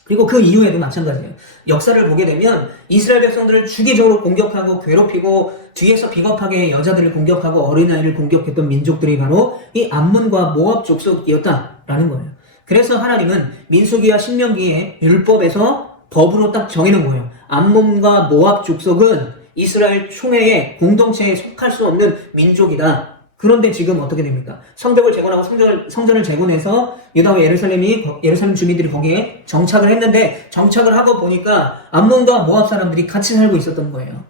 그리고 그 이후에도 마찬가지예요. 역사를 보게 되면 이스라엘 백성들을 주기적으로 공격하고 괴롭히고 뒤에서 비겁하게 여자들을 공격하고 어린아이를 공격했던 민족들이 바로 이 암몬과 모압 족속이었다라는 거예요. 그래서 하나님은 민수기와 신명기의 율법에서 법으로 딱 정해놓은 거예요. 암몬과 모압 족속은 이스라엘 총회의 공동체에 속할 수 없는 민족이다. 그런데 지금 어떻게 됩니까? 성벽을 재건하고 성전을 재건해서 유다와 예루살렘 주민들이 거기에 정착을 했는데 정착을 하고 보니까 암몬과 모압 사람들이 같이 살고 있었던 거예요.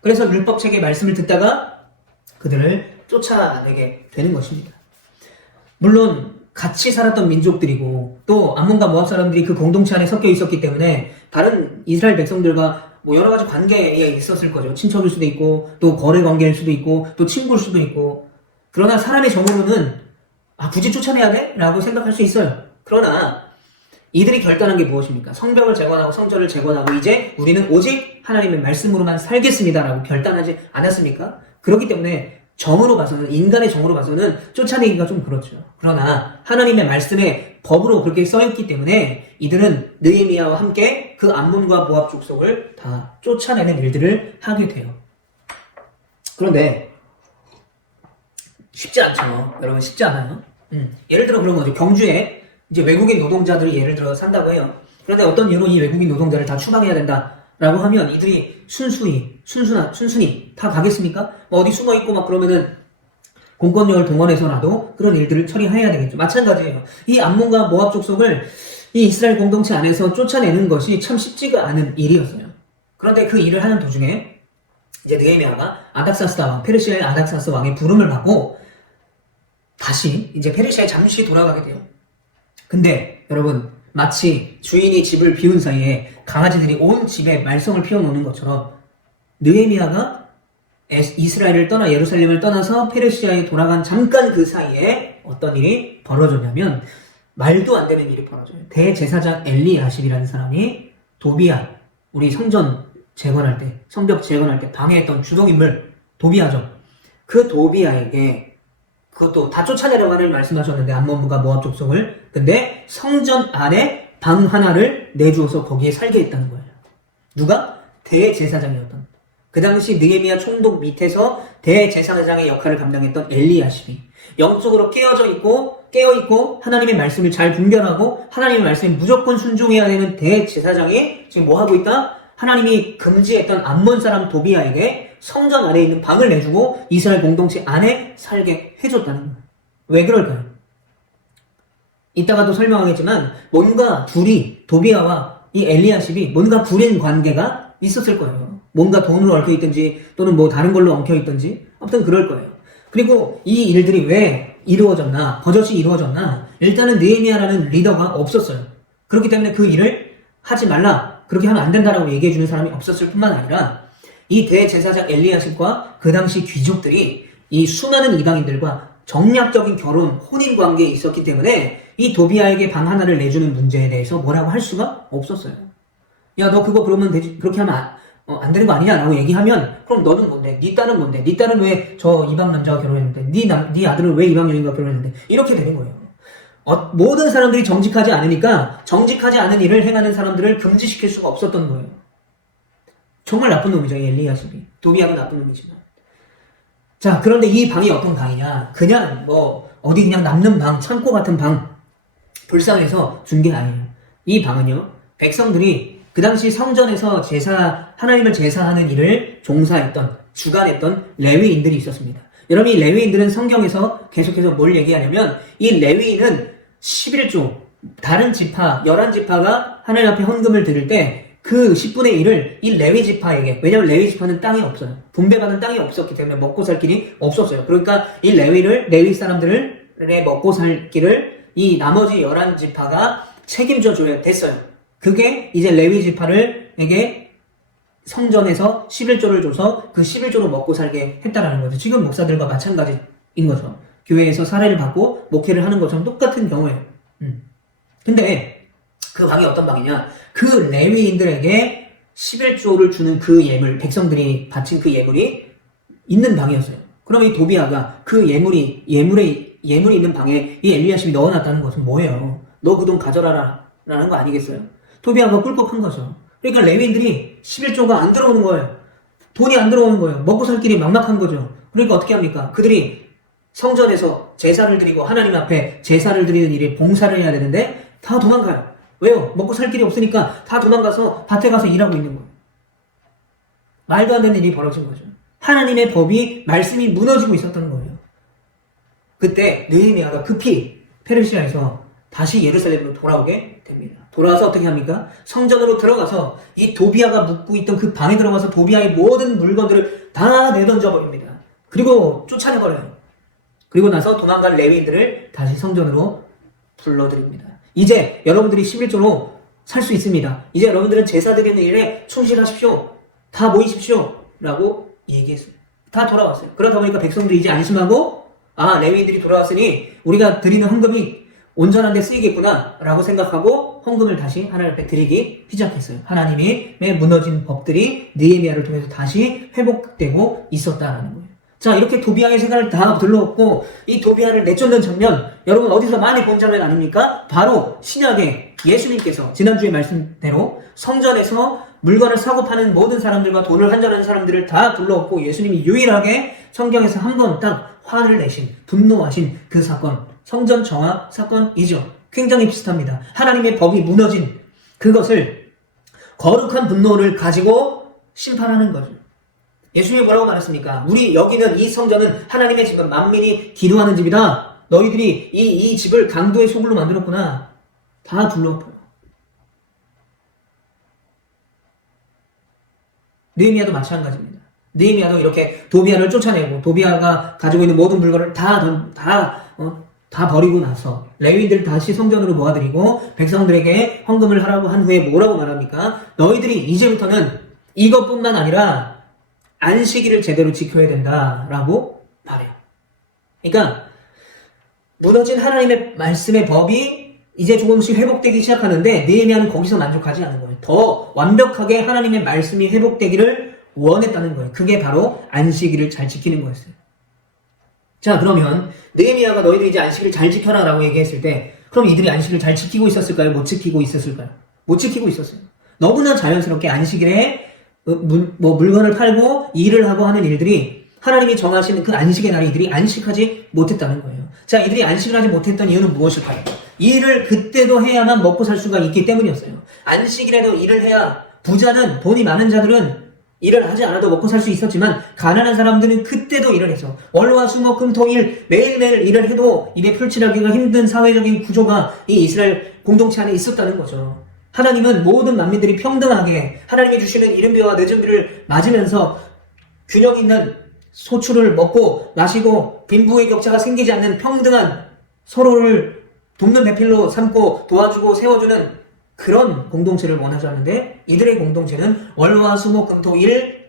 그래서 율법책의 말씀을 듣다가 그들을 쫓아내게 되는 것입니다. 물론 같이 살았던 민족들이고 또 암몬과 모압 사람들이 그 공동체 안에 섞여 있었기 때문에 다른 이스라엘 백성들과 뭐 여러 가지 관계에 있었을 거죠. 친척일 수도 있고 또 거래 관계일 수도 있고 또 친구일 수도 있고. 그러나 사람의 정으로는 굳이 쫓아내야 돼? 라고 생각할 수 있어요. 그러나 이들이 결단한 게 무엇입니까? 성벽을 재건하고 성전을 재건하고 이제 우리는 오직 하나님의 말씀으로만 살겠습니다 라고 결단하지 않았습니까? 그렇기 때문에 정으로 봐서는, 인간의 정으로 봐서는 쫓아내기가 좀 그렇죠. 그러나 하나님의 말씀에 법으로 그렇게 써있기 때문에 이들은 느헤미야와 함께 그 암몬과 모압 족속을 다 쫓아내는 일들을 하게 돼요. 그런데 쉽지 않죠. 여러분 쉽지 않아요. 예를 들어 그런 거죠. 경주에 이제 외국인 노동자들이 예를 들어 산다고 해요. 그런데 어떤 이유로 이 외국인 노동자를 다 추방해야 된다라고 하면 이들이 순순히 다 가겠습니까? 뭐 어디 숨어 있고 막 그러면은 공권력을 동원해서라도 그런 일들을 처리해야 되겠죠. 마찬가지예요. 이 암몬과 모압 족속을 이 이스라엘 공동체 안에서 쫓아내는 것이 참 쉽지가 않은 일이었어요. 그런데 그 일을 하는 도중에 이제 느헤미야가 아닥사스다 왕, 페르시아의 아닥사스 왕의 부름을 받고 다시 이제 페르시아에 잠시 돌아가게 돼요. 근데 여러분 마치 주인이 집을 비운 사이에 강아지들이 온 집에 말썽을 피워놓는 것처럼 느헤미야가 이스라엘을 떠나 예루살렘을 떠나서 페르시아에 돌아간 잠깐 그 사이에 어떤 일이 벌어졌냐면 말도 안 되는 일이 벌어져요. 대제사장 엘리야십이라는 사람이 도비야, 우리 성전 재건할 때, 성벽 재건할 때 방해했던 주동인물 도비야죠. 그 도비야에게 그것도 다 쫓아내려고 하는 말씀하셨는데 암몬과 모압 족속을. 근데 성전 안에 방 하나를 내주어서 거기에 살게 했다는 거예요. 누가? 대제사장이었던. 그 당시 느헤미야 총독 밑에서 대제사장의 역할을 감당했던 엘리야십이 영적으로 깨어있고 하나님의 말씀을 잘 분별하고 하나님의 말씀에 무조건 순종해야 되는 대제사장이 지금 뭐 하고 있다? 하나님이 금지했던 암몬 사람 도비야에게 성전 안에 있는 방을 내주고 이스라엘 공동체 안에 살게 해줬다는 거예요. 왜 그럴까요? 이따가도 설명하겠지만 뭔가 둘이 도비야와 이 엘리야십이 뭔가 불인 관계가 있었을 거예요. 뭔가 돈으로 얽혀있든지 또는 뭐 다른 걸로 엉켜있든지 아무튼 그럴 거예요. 그리고 이 일들이 왜 이루어졌나, 버젓이 이루어졌나, 일단은 느헤미야라는 리더가 없었어요. 그렇기 때문에 그 일을 하지 말라, 그렇게 하면 안 된다라고 얘기해주는 사람이 없었을 뿐만 아니라 이 대제사장 엘리야십과 그 당시 귀족들이 이 수많은 이방인들과 정략적인 결혼, 혼인 관계에 있었기 때문에 이 도비야에게 방 하나를 내주는 문제에 대해서 뭐라고 할 수가 없었어요. 야, 너 그거 그러면 되지, 그렇게 하면 안 되는 거 아니냐라고 얘기하면 그럼 너는 뭔데? 네 딸은 뭔데? 네 딸은 왜 저 이방 남자와 결혼했는데? 네 아들은 왜 이방 여인과 결혼했는데? 이렇게 되는 거예요. 모든 사람들이 정직하지 않으니까 정직하지 않은 일을 행하는 사람들을 금지시킬 수가 없었던 거예요. 정말 나쁜 놈이죠, 엘리야십이. 도비야가 나쁜 놈이지만. 자, 그런데 이 방이 어떤 방이냐? 그냥 뭐 어디 그냥 남는 방, 창고 같은 방, 불쌍해서 준 게 아니에요. 이 방은요, 백성들이 그 당시 성전에서 하나님을 제사하는 일을 주관했던 레위인들이 있었습니다. 여러분, 이 레위인들은 성경에서 계속해서 뭘 얘기하냐면, 이 레위인은 11조, 다른 지파, 11지파가 하나님 앞에 헌금을 드릴 때, 그 10분의 1을 이 레위 지파에게, 왜냐면 레위 지파는 땅이 없어요. 분배받은 땅이 없었기 때문에 먹고 살 길이 없었어요. 그러니까 이 레위 사람들의 먹고 살 길을 이 나머지 11지파가 책임져 줘야 됐어요. 그게 이제 레위 지파에게 성전에서 11조를 줘서 그 11조로 먹고 살게 했다라는 거죠. 지금 목사들과 마찬가지인 거죠. 교회에서 사례를 받고 목회를 하는 것처럼 똑같은 경우예요. 근데 그 방이 어떤 방이냐? 그 레위인들에게 11조를 주는 그 예물, 백성들이 바친 그 예물이 있는 방이었어요. 그러면 이 도비아가 그 예물이 있는 방에 이 엘리야십이 넣어놨다는 것은 뭐예요? 너 그 돈 가져라라 라는 거 아니겠어요? 도비아가 꿀꺽한 거죠. 그러니까 레위인들이 11조가 안 들어오는 거예요. 돈이 안 들어오는 거예요. 먹고 살 길이 막막한 거죠. 그러니까 어떻게 합니까? 그들이 성전에서 제사를 드리고 하나님 앞에 제사를 드리는 일에 봉사를 해야 되는데 다 도망가요. 왜요? 먹고 살 길이 없으니까 다 도망가서 밭에 가서 일하고 있는 거예요. 말도 안 되는 일이 벌어진 거죠. 하나님의 법이, 말씀이 무너지고 있었던 거예요. 그때 느헤미야가 급히 페르시아에서 다시 예루살렘으로 돌아오게 됩니다. 돌아와서 어떻게 합니까? 성전으로 들어가서 이 도비아가 묵고 있던 그 방에 들어가서 도비아의 모든 물건들을 다 내던져 버립니다. 그리고 쫓아내버려요. 그리고 나서 도망간 레위인들을 다시 성전으로 불러드립니다. 이제 여러분들이 11조로 살 수 있습니다. 이제 여러분들은 제사 드리는 일에 충실하십시오. 다 모이십시오. 라고 얘기했어요. 다 돌아왔어요. 그러다 보니까 백성들이 이제 안심하고, 아, 레위인들이 돌아왔으니 우리가 드리는 헌금이 온전한 데 쓰이겠구나 라고 생각하고 헌금을 다시 하나님 앞에 드리기 시작했어요. 하나님의 무너진 법들이 느헤미야를 통해서 다시 회복되고 있었다라는 거예요. 자, 이렇게 도비아의 생활을 다 둘러왔고 이 도비아를 내쫓는 장면, 여러분 어디서 많이 본 장면 아닙니까? 바로 신약에 예수님께서 지난주에 말씀대로 성전에서 물건을 사고 파는 모든 사람들과 돈을 환전하는 사람들을 다 둘러왔고 예수님이 유일하게 성경에서 한 번 딱 화를 내신, 분노하신 그 사건, 성전 정화 사건이죠. 굉장히 비슷합니다. 하나님의 법이 무너진 그것을 거룩한 분노를 가지고 심판하는 거죠. 예수님이 뭐라고 말했습니까? 우리 여기는 이 성전은 하나님의 집은 만민이 기도하는 집이다. 너희들이 이 집을 강도의 소굴로 만들었구나. 다 둘러엎어요. 느헤미야도 마찬가지입니다. 느헤미야도 이렇게 도비아를 쫓아내고 도비아가 가지고 있는 모든 물건을 다 버리고 나서 레위인들을 다시 성전으로 모아드리고 백성들에게 헌금을 하라고 한 후에 뭐라고 말합니까? 너희들이 이제부터는 이것뿐만 아니라 안식일을 제대로 지켜야 된다라고 말해요. 그러니까 무너진 하나님의 말씀의 법이 이제 조금씩 회복되기 시작하는데 느헤미야는 거기서 만족하지 않은 거예요. 더 완벽하게 하나님의 말씀이 회복되기를 원했다는 거예요. 그게 바로 안식일을 잘 지키는 거였어요. 자, 그러면 느헤미야가 너희들이 이제 안식일을 잘 지켜라 라고 얘기했을 때 그럼 이들이 안식일을 잘 지키고 있었을까요? 못 지키고 있었을까요? 못 지키고 있었어요. 너무나 자연스럽게 안식일에 물건을 팔고 일을 하고 하는 일들이 하나님이 정하신 그 안식의 날에 이들이 안식하지 못했다는 거예요. 자, 이들이 안식을 하지 못했던 이유는 무엇일까요? 일을 그때도 해야만 먹고 살 수가 있기 때문이었어요. 안식일에도 일을 해야 부자는, 돈이 많은 자들은 일을 하지 않아도 먹고 살 수 있었지만 가난한 사람들은 그때도 일을 해서 월화수목금토일 매일매일 일을 해도 입에 풀칠하기가 힘든 사회적인 구조가 이 이스라엘 공동체 안에 있었다는 거죠. 하나님은 모든 만민들이 평등하게 하나님이 주시는 이른비와 늦은비를 맞으면서 균형 있는 소출을 먹고 마시고 빈부의 격차가 생기지 않는 평등한 서로를 돕는 배필로 삼고 도와주고 세워주는 그런 공동체를 원하셨는데 이들의 공동체는 월화수목금토일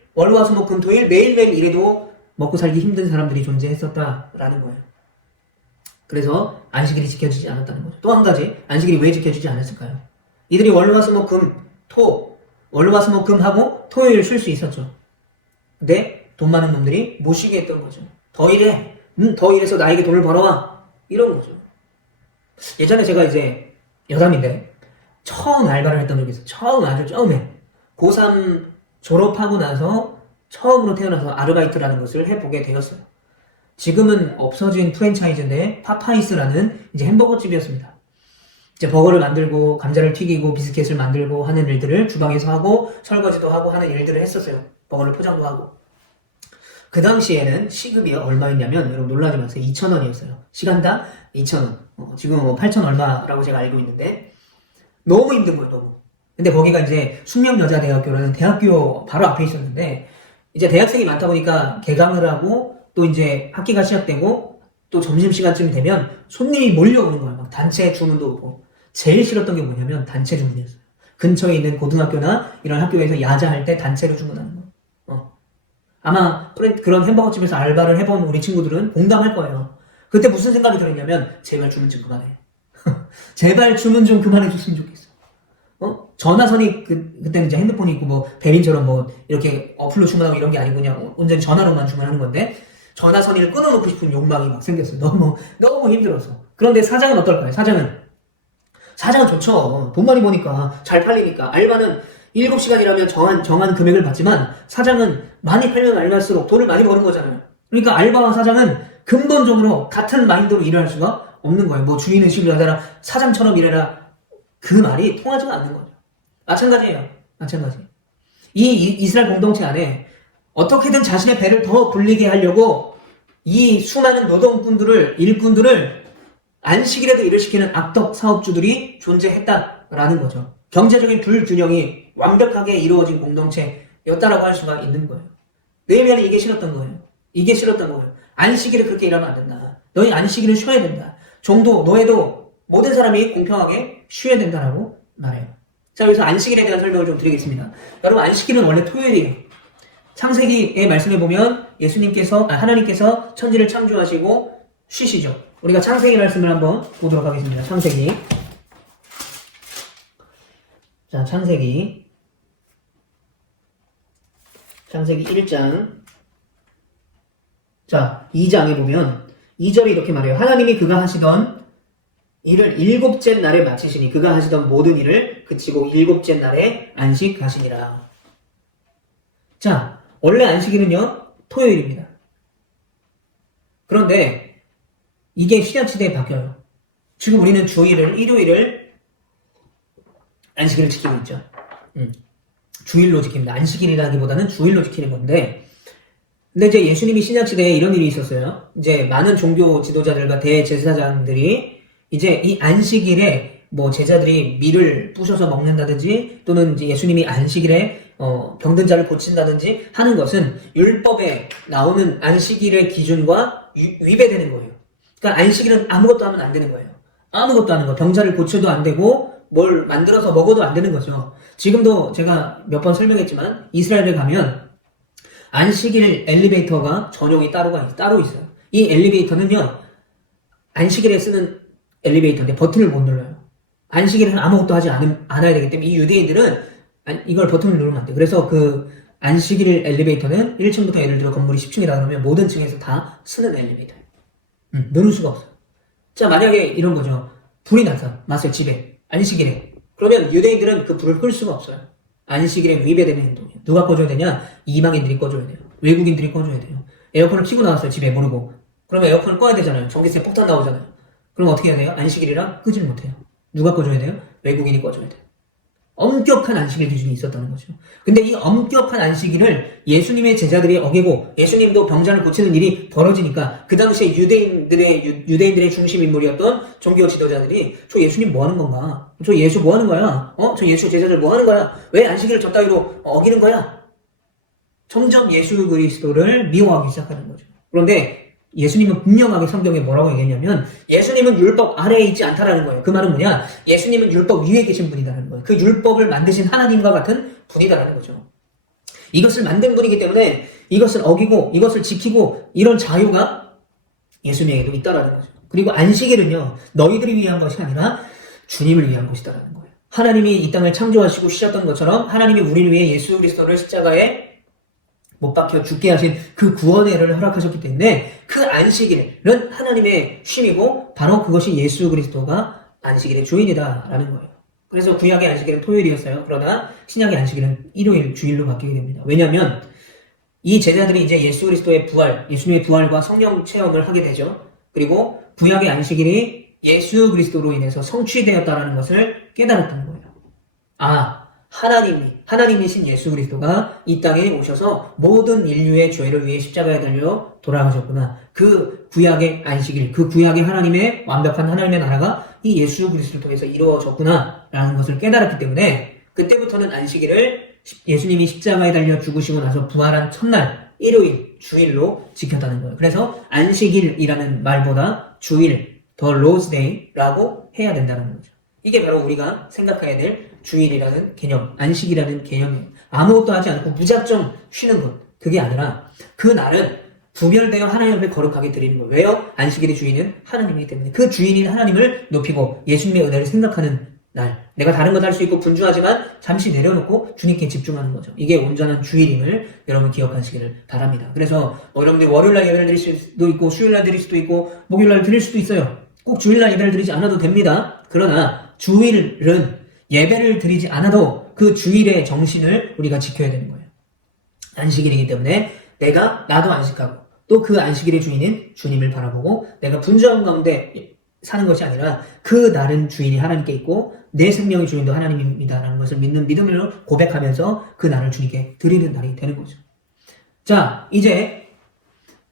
매일매일 일해도 먹고 살기 힘든 사람들이 존재했었다라는 거예요. 그래서 안식일이 지켜지지 않았다는 거죠. 또 한 가지, 안식일이 왜 지켜지지 않았을까요? 이들이 월화수목금하고 토요일 쉴 수 있었죠. 근데 돈 많은 놈들이 못 쉬게 했던 거죠. 더 일해. 더 일해서 나에게 돈을 벌어와. 이런 거죠. 예전에 제가 이제 여3인데 처음 알바를 했던 적이 있어요. 아주 처음에. 고3 졸업하고 나서 처음으로 태어나서 아르바이트라는 것을 해보게 되었어요. 지금은 없어진 프랜차이즈인데 파파이스라는 이제 햄버거 집이었습니다. 이제 버거를 만들고 감자를 튀기고 비스켓을 만들고 하는 일들을 주방에서 하고 설거지도 하고 하는 일들을 했었어요. 버거를 포장도 하고. 그 당시에는 시급이 얼마였냐면 여러분 놀라지 마세요. 2,000원이었어요. 시간당 2,000원. 지금 8,000 얼마라고 제가 알고 있는데 너무 힘든 거예요. 너무. 근데 거기가 이제 숙명여자대학교라는 대학교 바로 앞에 있었는데 이제 대학생이 많다 보니까 개강을 하고 또 이제 학기가 시작되고 또 점심시간쯤 되면 손님이 몰려오는 거야. 막 단체 주문도 오고. 제일 싫었던 게 뭐냐면 단체 주문이었어요. 근처에 있는 고등학교나 이런 학교에서 야자할 때 단체로 주문하는 거. 아마 그런 햄버거집에서 알바를 해본 우리 친구들은 공감할 거예요. 그때 무슨 생각이 들었냐면 제발 주문 좀 그만해. 제발 주문 좀 그만해 줬으면 좋겠어. 전화선이 그때는 이제 핸드폰이 있고 뭐 배민처럼 뭐 이렇게 어플로 주문하고 이런 게 아니고 그냥 온전히 전화로만 주문하는 건데 전화선의를 끊어놓고 싶은 욕망이 막 생겼어요. 너무 힘들어서. 그런데 사장은 어떨까요? 사장은 좋죠. 돈 많이 버니까, 잘 팔리니까. 알바는 7시간 일하면 정한 금액을 받지만, 사장은 많이 팔면 알갈수록 돈을 많이 버는 거잖아요. 그러니까 알바와 사장은 근본적으로 같은 마인드로 일할 수가 없는 거예요. 뭐 주인은 신뢰하라, 사장처럼 일해라. 그 말이 통하지가 않는 거죠. 마찬가지예요. 마찬가지. 이 이스라엘 공동체 안에 어떻게든 자신의 배를 더 불리게 하려고 이 수많은 일꾼들을 안식일에도 일을 시키는 악덕 사업주들이 존재했다라는 거죠. 경제적인 불균형이 완벽하게 이루어진 공동체였다라고 할 수가 있는 거예요. 느헤미야는 이게 싫었던 거예요. 안식일에 그렇게 일하면 안 된다. 너희 안식일은 쉬어야 된다. 종도, 노예도 모든 사람이 공평하게 쉬어야 된다라고 말해요. 자, 여기서 안식일에 대한 설명을 좀 드리겠습니다. 여러분, 안식일은 원래 토요일이에요. 창세기의 말씀에 보면 하나님께서 천지를 창조하시고 쉬시죠. 우리가 창세기 말씀을 한번 보도록 하겠습니다. 창세기. 자, 창세기 1장. 자, 2장에 보면 2절이 이렇게 말해요. 하나님이 그가 하시던 일을 7째 날에 마치시니 그가 하시던 모든 일을 그치고 7째 날에 안식하시니라. 자, 원래 안식일은요, 토요일입니다. 그런데 이게 신약시대에 바뀌어요. 지금 우리는 일요일을 안식일을 지키고 있죠. 주일로 지킵니다. 안식일이라기보다는 주일로 지키는 건데, 근데 이제 예수님이 신약시대에 이런 일이 있었어요. 이제 많은 종교 지도자들과 대제사장들이 이제 이 안식일에 뭐 제자들이 밀을 부셔서 먹는다든지 또는 이제 예수님이 안식일에 병든 자를 고친다든지 하는 것은 율법에 나오는 안식일의 기준과 위배되는 거예요. 그러니까 안식일은 아무것도 하면 안 되는 거예요. 아무것도 하는 거. 병자를 고쳐도 안 되고 뭘 만들어서 먹어도 안 되는 거죠. 지금도 제가 몇 번 설명했지만 이스라엘에 가면 안식일 엘리베이터가 전용이 따로 있어요. 이 엘리베이터는요, 안식일에 쓰는 엘리베이터인데 버튼을 못 눌러요. 안식일에는 아무것도 하지 않아야 되기 때문에 이 유대인들은 이걸 버튼을 누르면 안 돼요. 그래서 그 안식일 엘리베이터는 1층부터 예를 들어 건물이 10층이라 그러면 모든 층에서 다 쓰는 엘리베이터예요. 누를 수가 없어요. 자, 만약에 이런 거죠. 불이 났어요. 집에. 안식일에. 그러면 유대인들은 그 불을 끌 수가 없어요. 안식일에 위배되는 행동이에요. 누가 꺼줘야 되냐? 이방인들이 꺼줘야 돼요. 외국인들이 꺼줘야 돼요. 에어컨을 켜고 나왔어요. 집에 모르고. 그러면 에어컨을 꺼야 되잖아요. 전기세 폭탄 나오잖아요. 그럼 어떻게 해야 돼요? 안식일이랑 끄질 못해요. 누가 꺼줘야 돼요? 외국인이 꺼줘야 돼요. 엄격한 안식일 기준이 있었다는 거죠. 근데 이 엄격한 안식일을 예수님의 제자들이 어기고 예수님도 병자를 고치는 일이 벌어지니까 그 당시에 유대인들의 중심 인물이었던 종교 지도자들이 저 예수님 뭐 하는 건가? 저 예수 뭐 하는 거야? 저 예수 제자들 뭐 하는 거야? 왜 안식일을 저 따위로 어기는 거야? 점점 예수 그리스도를 미워하기 시작하는 거죠. 그런데 예수님은 분명하게 성경에 뭐라고 얘기했냐면 예수님은 율법 아래에 있지 않다라는 거예요. 그 말은 뭐냐? 예수님은 율법 위에 계신 분이다라는 거예요. 그 율법을 만드신 하나님과 같은 분이다라는 거죠. 이것을 만든 분이기 때문에 이것을 어기고 이것을 지키고 이런 자유가 예수님에게도 있다라는 거죠. 그리고 안식일은요, 너희들이 위한 것이 아니라 주님을 위한 것이다라는 거예요. 하나님이 이 땅을 창조하시고 쉬셨던 것처럼 하나님이 우리를 위해 예수 그리스도를 십자가에 못 박혀 죽게 하신 그 구원의 일을 허락하셨기 때문에 그 안식일은 하나님의 쉼이고 바로 그것이 예수 그리스도가 안식일의 주인이다라는 거예요. 그래서 구약의 안식일은 토요일이었어요. 그러나 신약의 안식일은 일요일, 주일로 바뀌게 됩니다. 왜냐하면 이 제자들이 이제 예수 그리스도의 부활, 예수님의 부활과 성령 체험을 하게 되죠. 그리고 구약의 안식일이 예수 그리스도로 인해서 성취되었다는 것을 깨달았다는 거예요. 하나님이신 예수 그리스도가 이 땅에 오셔서 모든 인류의 죄를 위해 십자가에 달려 돌아가셨구나. 그 구약의 안식일, 그 구약의 하나님의 완벽한 하나님의 나라가 이 예수 그리스도를 통해서 이루어졌구나 라는 것을 깨달았기 때문에 그때부터는 안식일을 예수님이 십자가에 달려 죽으시고 나서 부활한 첫날 일요일, 주일로 지켰다는 거예요. 그래서 안식일이라는 말보다 주일, 더 로즈 데이라고 해야 된다는 거죠. 이게 바로 우리가 생각해야 될 주일이라는 개념, 안식이라는 개념이에요. 아무것도 하지 않고 무작정 쉬는 것. 그게 아니라 그 날은 구별되어 하나님 앞에 거룩하게 드리는 거예요. 왜요? 안식일의 주인은 하나님이기 때문에 그 주인인 하나님을 높이고 예수님의 은혜를 생각하는 날. 내가 다른 것 할 수 있고 분주하지만 잠시 내려놓고 주님께 집중하는 거죠. 이게 온전한 주일임을 여러분 기억하시기를 바랍니다. 그래서 여러분들이 월요일날 예배를 드릴 수도 있고 수요일날 드릴 수도 있고 목요일날 드릴 수도 있어요. 꼭 주일날 예배를 드리지 않아도 됩니다. 그러나 주일은 예배를 드리지 않아도 그 주일의 정신을 우리가 지켜야 되는 거예요. 안식일이기 때문에 나도 안식하고 또 그 안식일의 주인인 주님을 바라보고 내가 분주한 가운데 사는 것이 아니라 그 날은 주인이 하나님께 있고 내 생명의 주인도 하나님입니다라는 것을 믿는 믿음으로 고백하면서 그 날을 주님께 드리는 날이 되는 거죠. 자, 이제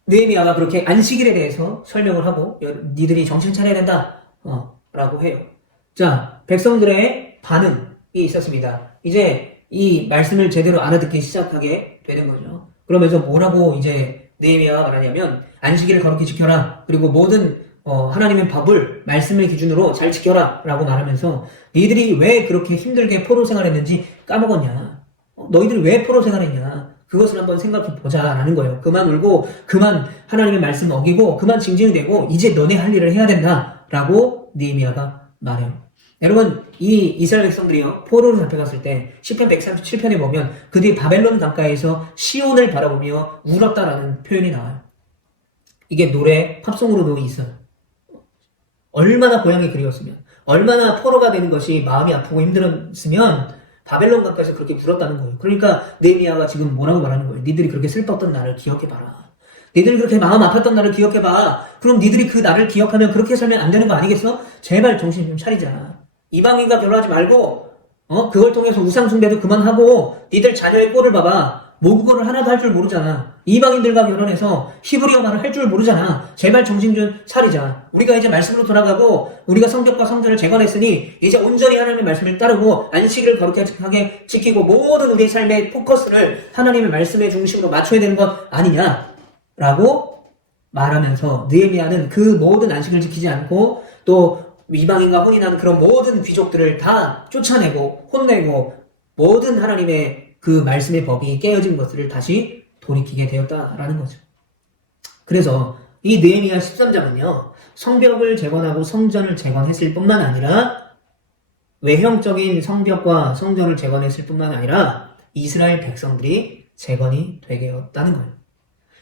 느헤미야가 그렇게 안식일에 대해서 설명을 하고 니들이 정신 차려야 된다 라고 해요. 자, 백성들의 반응이 있었습니다. 이제 이 말씀을 제대로 알아듣기 시작하게 되는 거죠. 그러면서 뭐라고 이제 느헤미야가 말하냐면 안식일을 거룩히 지켜라. 그리고 모든 하나님의 법을 말씀을 기준으로 잘 지켜라 라고 말하면서 너희들이 왜 그렇게 힘들게 포로 생활했는지 까먹었냐. 너희들이 왜 포로 생활했냐. 그것을 한번 생각해 보자라는 거예요. 그만 울고 그만 하나님의 말씀 어기고 그만 징징대고 이제 너네 할 일을 해야 된다라고 느헤미야가 말해요. 여러분 이 이스라엘 백성들이요 포로로 잡혀갔을 때 시편 137편에 보면 그들이 바벨론 강가에서 시온을 바라보며 울었다라는 표현이 나와요. 이게 노래 팝송으로도 있어요. 얼마나 고향이 그리웠으면 얼마나 포로가 되는 것이 마음이 아프고 힘들었으면 바벨론 강가에서 그렇게 울었다는 거예요. 그러니까 느헤미야가 지금 뭐라고 말하는 거예요. 니들이 그렇게 슬펐던 날을 기억해봐라. 니들이 그렇게 마음 아팠던 날을 기억해봐. 그럼 니들이 그 날을 기억하면 그렇게 살면 안 되는 거 아니겠어? 제발 정신 좀 차리자. 이방인과 결혼하지 말고 그걸 통해서 우상숭배도 그만하고 니들 자녀의 꼴을 봐봐. 모국어를 하나도 할 줄 모르잖아. 이방인들과 결혼해서 히브리어 말을 할 줄 모르잖아. 제발 정신 좀 차리자. 우리가 이제 말씀으로 돌아가고 우리가 성벽과 성전을 재건했으니 이제 온전히 하나님의 말씀을 따르고 안식일을 거룩하게 지키고 모든 우리의 삶의 포커스를 하나님의 말씀의 중심으로 맞춰야 되는 것 아니냐라고 말하면서 느헤미야는 그 모든 안식을 지키지 않고 또 이방인과 혼인하는 그런 모든 귀족들을 다 쫓아내고 혼내고 모든 하나님의 그 말씀의 법이 깨어진 것들을 다시 돌이키게 되었다라는 거죠. 그래서 이 느헤미야 13장은요. 성벽을 재건하고 성전을 재건했을 뿐만 아니라 외형적인 성벽과 성전을 재건했을 뿐만 아니라 이스라엘 백성들이 재건이 되게 되었다는 거예요.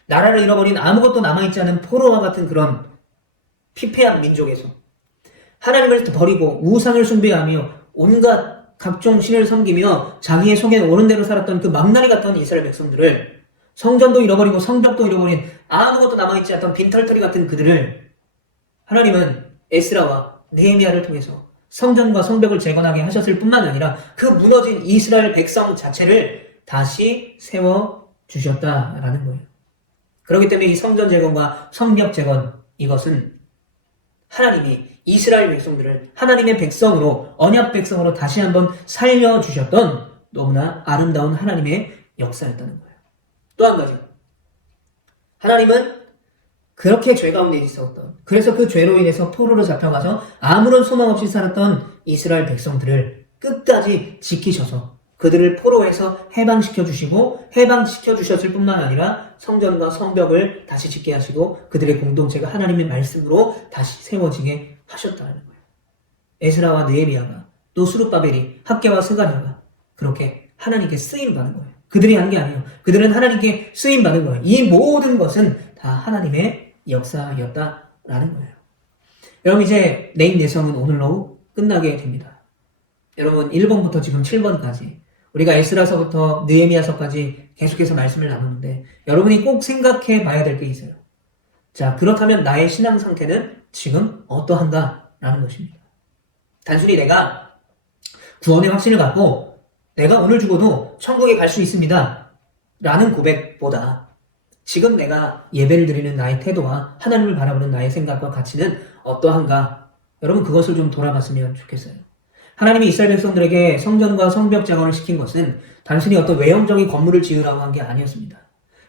나라를 잃어버린 아무것도 남아있지 않은 포로와 같은 그런 피폐한 민족에서 하나님을 버리고 우상을 숭배하며 온갖 각종 신을 섬기며 자기의 속에 오른 대로 살았던 그 망나니 같은 이스라엘 백성들을 성전도 잃어버리고 성벽도 잃어버린 아무것도 남아있지 않던 빈털터리 같은 그들을 하나님은 에스라와 느헤미야를 통해서 성전과 성벽을 재건하게 하셨을 뿐만 아니라 그 무너진 이스라엘 백성 자체를 다시 세워주셨다라는 거예요. 그렇기 때문에 이 성전 재건과 성벽 재건 이것은 하나님이 이스라엘 백성들을 하나님의 백성으로 언약 백성으로 다시 한번 살려주셨던 너무나 아름다운 하나님의 역사였다는 거예요. 또 한 가지 하나님은 그렇게 죄 가운데 있었던 그래서 그 죄로 인해서 포로로 잡혀가서 아무런 소망 없이 살았던 이스라엘 백성들을 끝까지 지키셔서 그들을 포로에서 해방시켜 주시고 해방시켜 주셨을 뿐만 아니라 성전과 성벽을 다시 짓게 하시고 그들의 공동체가 하나님의 말씀으로 다시 세워지게 하셨다는 거예요. 에스라와 느헤미야가 또 수룹바벨이 학개와 스가랴가 그렇게 하나님께 쓰임 받은 거예요. 그들이 한 게 아니에요. 그들은 하나님께 쓰임 받은 거예요. 이 모든 것은 다 하나님의 역사였다라는 거예요. 여러분 이제 내인 내성은 오늘로 끝나게 됩니다. 여러분 1번부터 지금 7번까지 우리가 에스라서부터 느헤미야서까지 계속해서 말씀을 나누는데 여러분이 꼭 생각해 봐야 될 게 있어요. 자, 그렇다면 나의 신앙 상태는 지금 어떠한가라는 것입니다. 단순히 내가 구원의 확신을 갖고 내가 오늘 죽어도 천국에 갈 수 있습니다 라는 고백보다 지금 내가 예배를 드리는 나의 태도와 하나님을 바라보는 나의 생각과 가치는 어떠한가 여러분 그것을 좀 돌아봤으면 좋겠어요. 하나님이 이스라엘 백성들에게 성전과 성벽 재건을 시킨 것은 단순히 어떤 외형적인 건물을 지으라고 한 게 아니었습니다.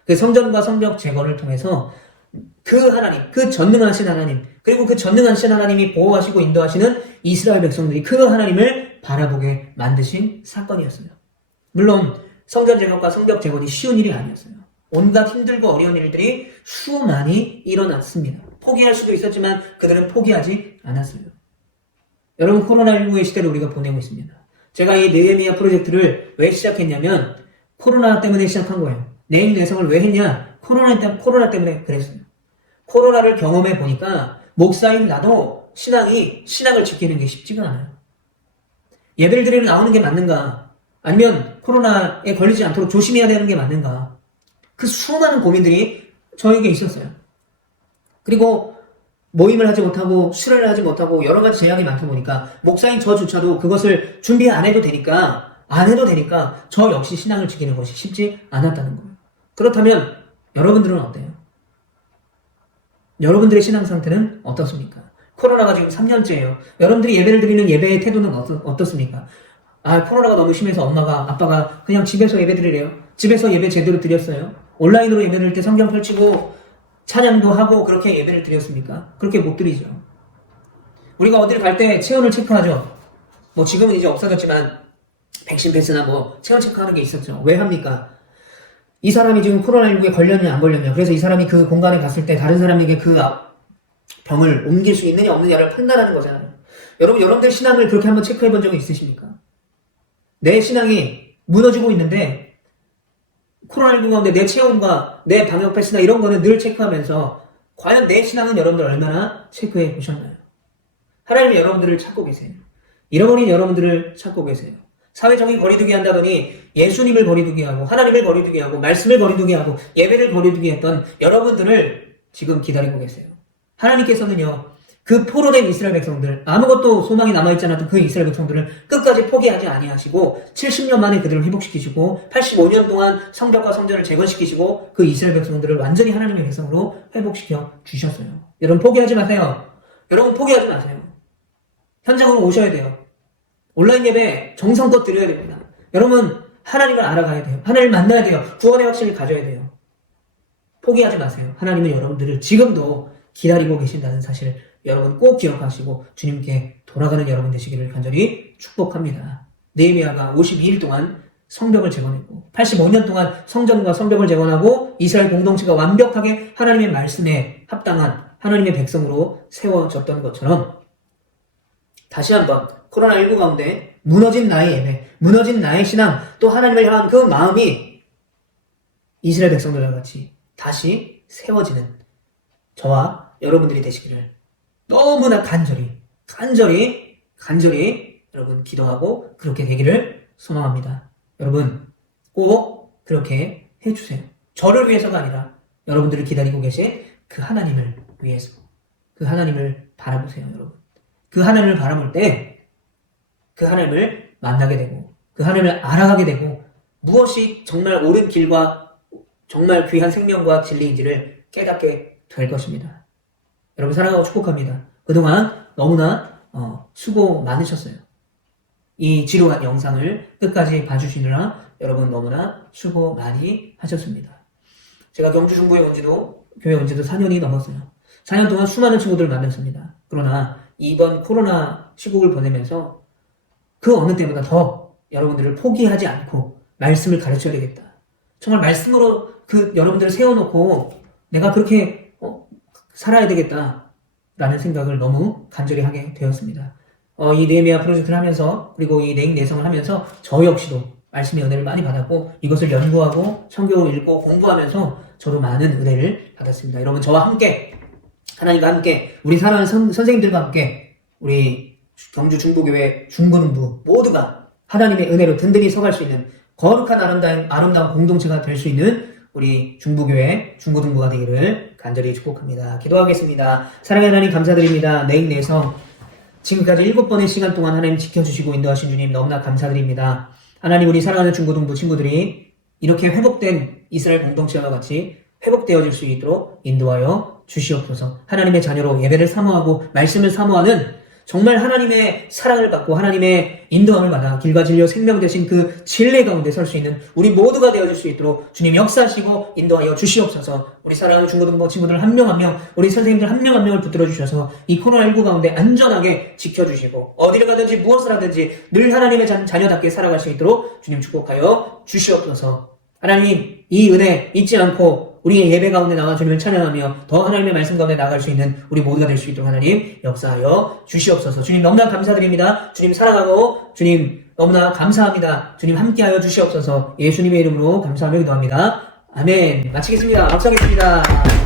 그 성전과 성벽 재건을 통해서 그 하나님, 그 전능하신 하나님, 그리고 그 전능하신 하나님이 보호하시고 인도하시는 이스라엘 백성들이 그 하나님을 바라보게 만드신 사건이었어요. 물론 성전 재건과 성벽 재건이 쉬운 일이 아니었어요. 온갖 힘들고 어려운 일들이 수많이 일어났습니다. 포기할 수도 있었지만 그들은 포기하지 않았어요. 여러분, 코로나19의 시대를 우리가 보내고 있습니다. 제가 이 느헤미야 프로젝트를 왜 시작했냐면 코로나 때문에 시작한 거예요. 내인 내성을 왜 했냐? 코로나 때문에 그랬어요. 코로나를 경험해 보니까 목사인 나도 신앙을 지키는 게 쉽지가 않아요. 예배를 드리러 나오는 게 맞는가? 아니면 코로나에 걸리지 않도록 조심해야 되는 게 맞는가? 그 수많은 고민들이 저에게 있었어요. 그리고 모임을 하지 못하고 수련을 하지 못하고 여러 가지 제약이 많다 보니까 목사인 저조차도 그것을 준비 안 해도 되니까 저 역시 신앙을 지키는 것이 쉽지 않았다는 거예요. 그렇다면 여러분들은 어때요? 여러분들의 신앙 상태는 어떻습니까? 코로나가 지금 3년째예요. 여러분들이 예배를 드리는 예배의 태도는 어떻습니까? 코로나가 너무 심해서 아빠가 그냥 집에서 예배 드리래요. 집에서 예배 제대로 드렸어요. 온라인으로 예배 드릴 때 성경 펼치고 찬양도 하고 그렇게 예배를 드렸습니까? 그렇게 못 드리죠. 우리가 어딜 갈 때 체온을 체크하죠. 뭐 지금은 이제 없어졌지만 백신 패스나 뭐 체온 체크하는 게 있었죠. 왜 합니까? 이 사람이 지금 코로나19에 걸렸냐 안 걸렸냐, 그래서 이 사람이 그 공간에 갔을 때 다른 사람에게 그 병을 옮길 수 있느냐 없느냐를 판단하는 거잖아요. 여러분들 신앙을 그렇게 한번 체크해 본 적은 있으십니까? 내 신앙이 무너지고 있는데 코로나19 가운데 내 체온과 내 방역 패스나 이런 거는 늘 체크하면서 과연 내 신앙은 여러분들 얼마나 체크해 보셨나요? 하나님이 여러분들을 찾고 계세요. 잃어버린 여러분들을 찾고 계세요. 사회적인 거리두기 한다더니 예수님을 거리두기 하고 하나님을 거리두기 하고 말씀을 거리두기 하고 예배를 거리두기 했던 여러분들을 지금 기다리고 계세요. 하나님께서는요, 그 포로된 이스라엘 백성들, 아무것도 소망이 남아있지 않았던 그 이스라엘 백성들을 끝까지 포기하지 아니하시고 70년 만에 그들을 회복시키시고 85년 동안 성벽과 성전을 재건시키시고 그 이스라엘 백성들을 완전히 하나님의 백성으로 회복시켜 주셨어요. 여러분 포기하지 마세요. 여러분 포기하지 마세요. 현장으로 오셔야 돼요. 온라인 예배 정성껏 드려야 됩니다. 여러분 하나님을 알아가야 돼요. 하나님을 만나야 돼요. 구원의 확신을 가져야 돼요. 포기하지 마세요. 하나님은 여러분들을 지금도 기다리고 계신다는 사실 여러분 꼭 기억하시고 주님께 돌아가는 여러분 되시기를 간절히 축복합니다. 느헤미야가 52일 동안 성벽을 재건했고 85년 동안 성전과 성벽을 재건하고 이스라엘 공동체가 완벽하게 하나님의 말씀에 합당한 하나님의 백성으로 세워졌던 것처럼 다시 한번 코로나19 가운데 무너진 나의 예배, 무너진 나의 신앙, 또 하나님을 향한 그 마음이 이스라엘 백성들과 같이 다시 세워지는 저와 여러분들이 되시기를 너무나 간절히 여러분 기도하고 그렇게 되기를 소망합니다. 여러분 꼭 그렇게 해주세요. 저를 위해서가 아니라 여러분들을 기다리고 계신 그 하나님을 위해서, 그 하나님을 바라보세요. 여러분 그 하나님을 바라볼 때 그 하나님을 만나게 되고 그 하나님을 알아가게 되고 무엇이 정말 옳은 길과 정말 귀한 생명과 진리인지를 깨닫게 될 것입니다. 여러분 사랑하고 축복합니다. 그동안 너무나 수고 많으셨어요. 이 지루한 영상을 끝까지 봐주시느라 여러분 너무나 수고 많이 하셨습니다. 제가 경주 중부에 교회 온 지도 4년이 넘었어요. 4년 동안 수많은 친구들을 만났습니다. 그러나 이번 코로나 시국을 보내면서 그 어느 때보다 더 여러분들을 포기하지 않고 말씀을 가르쳐야 되겠다. 정말 말씀으로 그 여러분들을 세워놓고 내가 그렇게 살아야 되겠다라는 생각을 너무 간절히 하게 되었습니다. 이 느헤미야 프로젝트를 하면서 그리고 이 내인 내성을 하면서 저 역시도 말씀의 은혜를 많이 받았고 이것을 연구하고 성경을 읽고 공부하면서 저도 많은 은혜를 받았습니다. 여러분 저와 함께 하나님과 함께 우리 사랑하는 선생님들과 함께 우리 경주 중부교회 중고등부 모두가 하나님의 은혜로 든든히 서갈 수 있는 거룩한 아름다운 공동체가 될 수 있는 우리 중부교회 중고등부가 되기를 간절히 축복합니다. 기도하겠습니다. 사랑의 하나님 감사드립니다. 내인 내성 지금까지 7번의 시간 동안 하나님 지켜주시고 인도하신 주님 너무나 감사드립니다. 하나님 우리 사랑하는 중고등부 친구들이 이렇게 회복된 이스라엘 공동체와 같이 회복되어질 수 있도록 인도하여 주시옵소서. 하나님의 자녀로 예배를 사모하고 말씀을 사모하는 정말 하나님의 사랑을 받고 하나님의 인도함을 받아 길과 진리와 생명 되신 그 진리 가운데 설 수 있는 우리 모두가 되어질 수 있도록 주님 역사하시고 인도하여 주시옵소서. 우리 사랑하는 중고등부 친구들 한 명 한 명, 우리 선생님들 한 명 한 명을 붙들어 주셔서 이 코로나19 가운데 안전하게 지켜주시고 어디를 가든지 무엇을 하든지 늘 하나님의 자녀답게 살아갈 수 있도록 주님 축복하여 주시옵소서. 하나님 이 은혜 잊지 않고 우리의 예배 가운데 나와 주님을 찬양하며 더 하나님의 말씀 가운데 나아갈 수 있는 우리 모두가 될 수 있도록 하나님 역사하여 주시옵소서. 주님 너무나 감사드립니다. 주님 사랑하고 주님 너무나 감사합니다. 주님 함께하여 주시옵소서. 예수님의 이름으로 감사하며 기도합니다. 아멘. 마치겠습니다. 박수하겠습니다.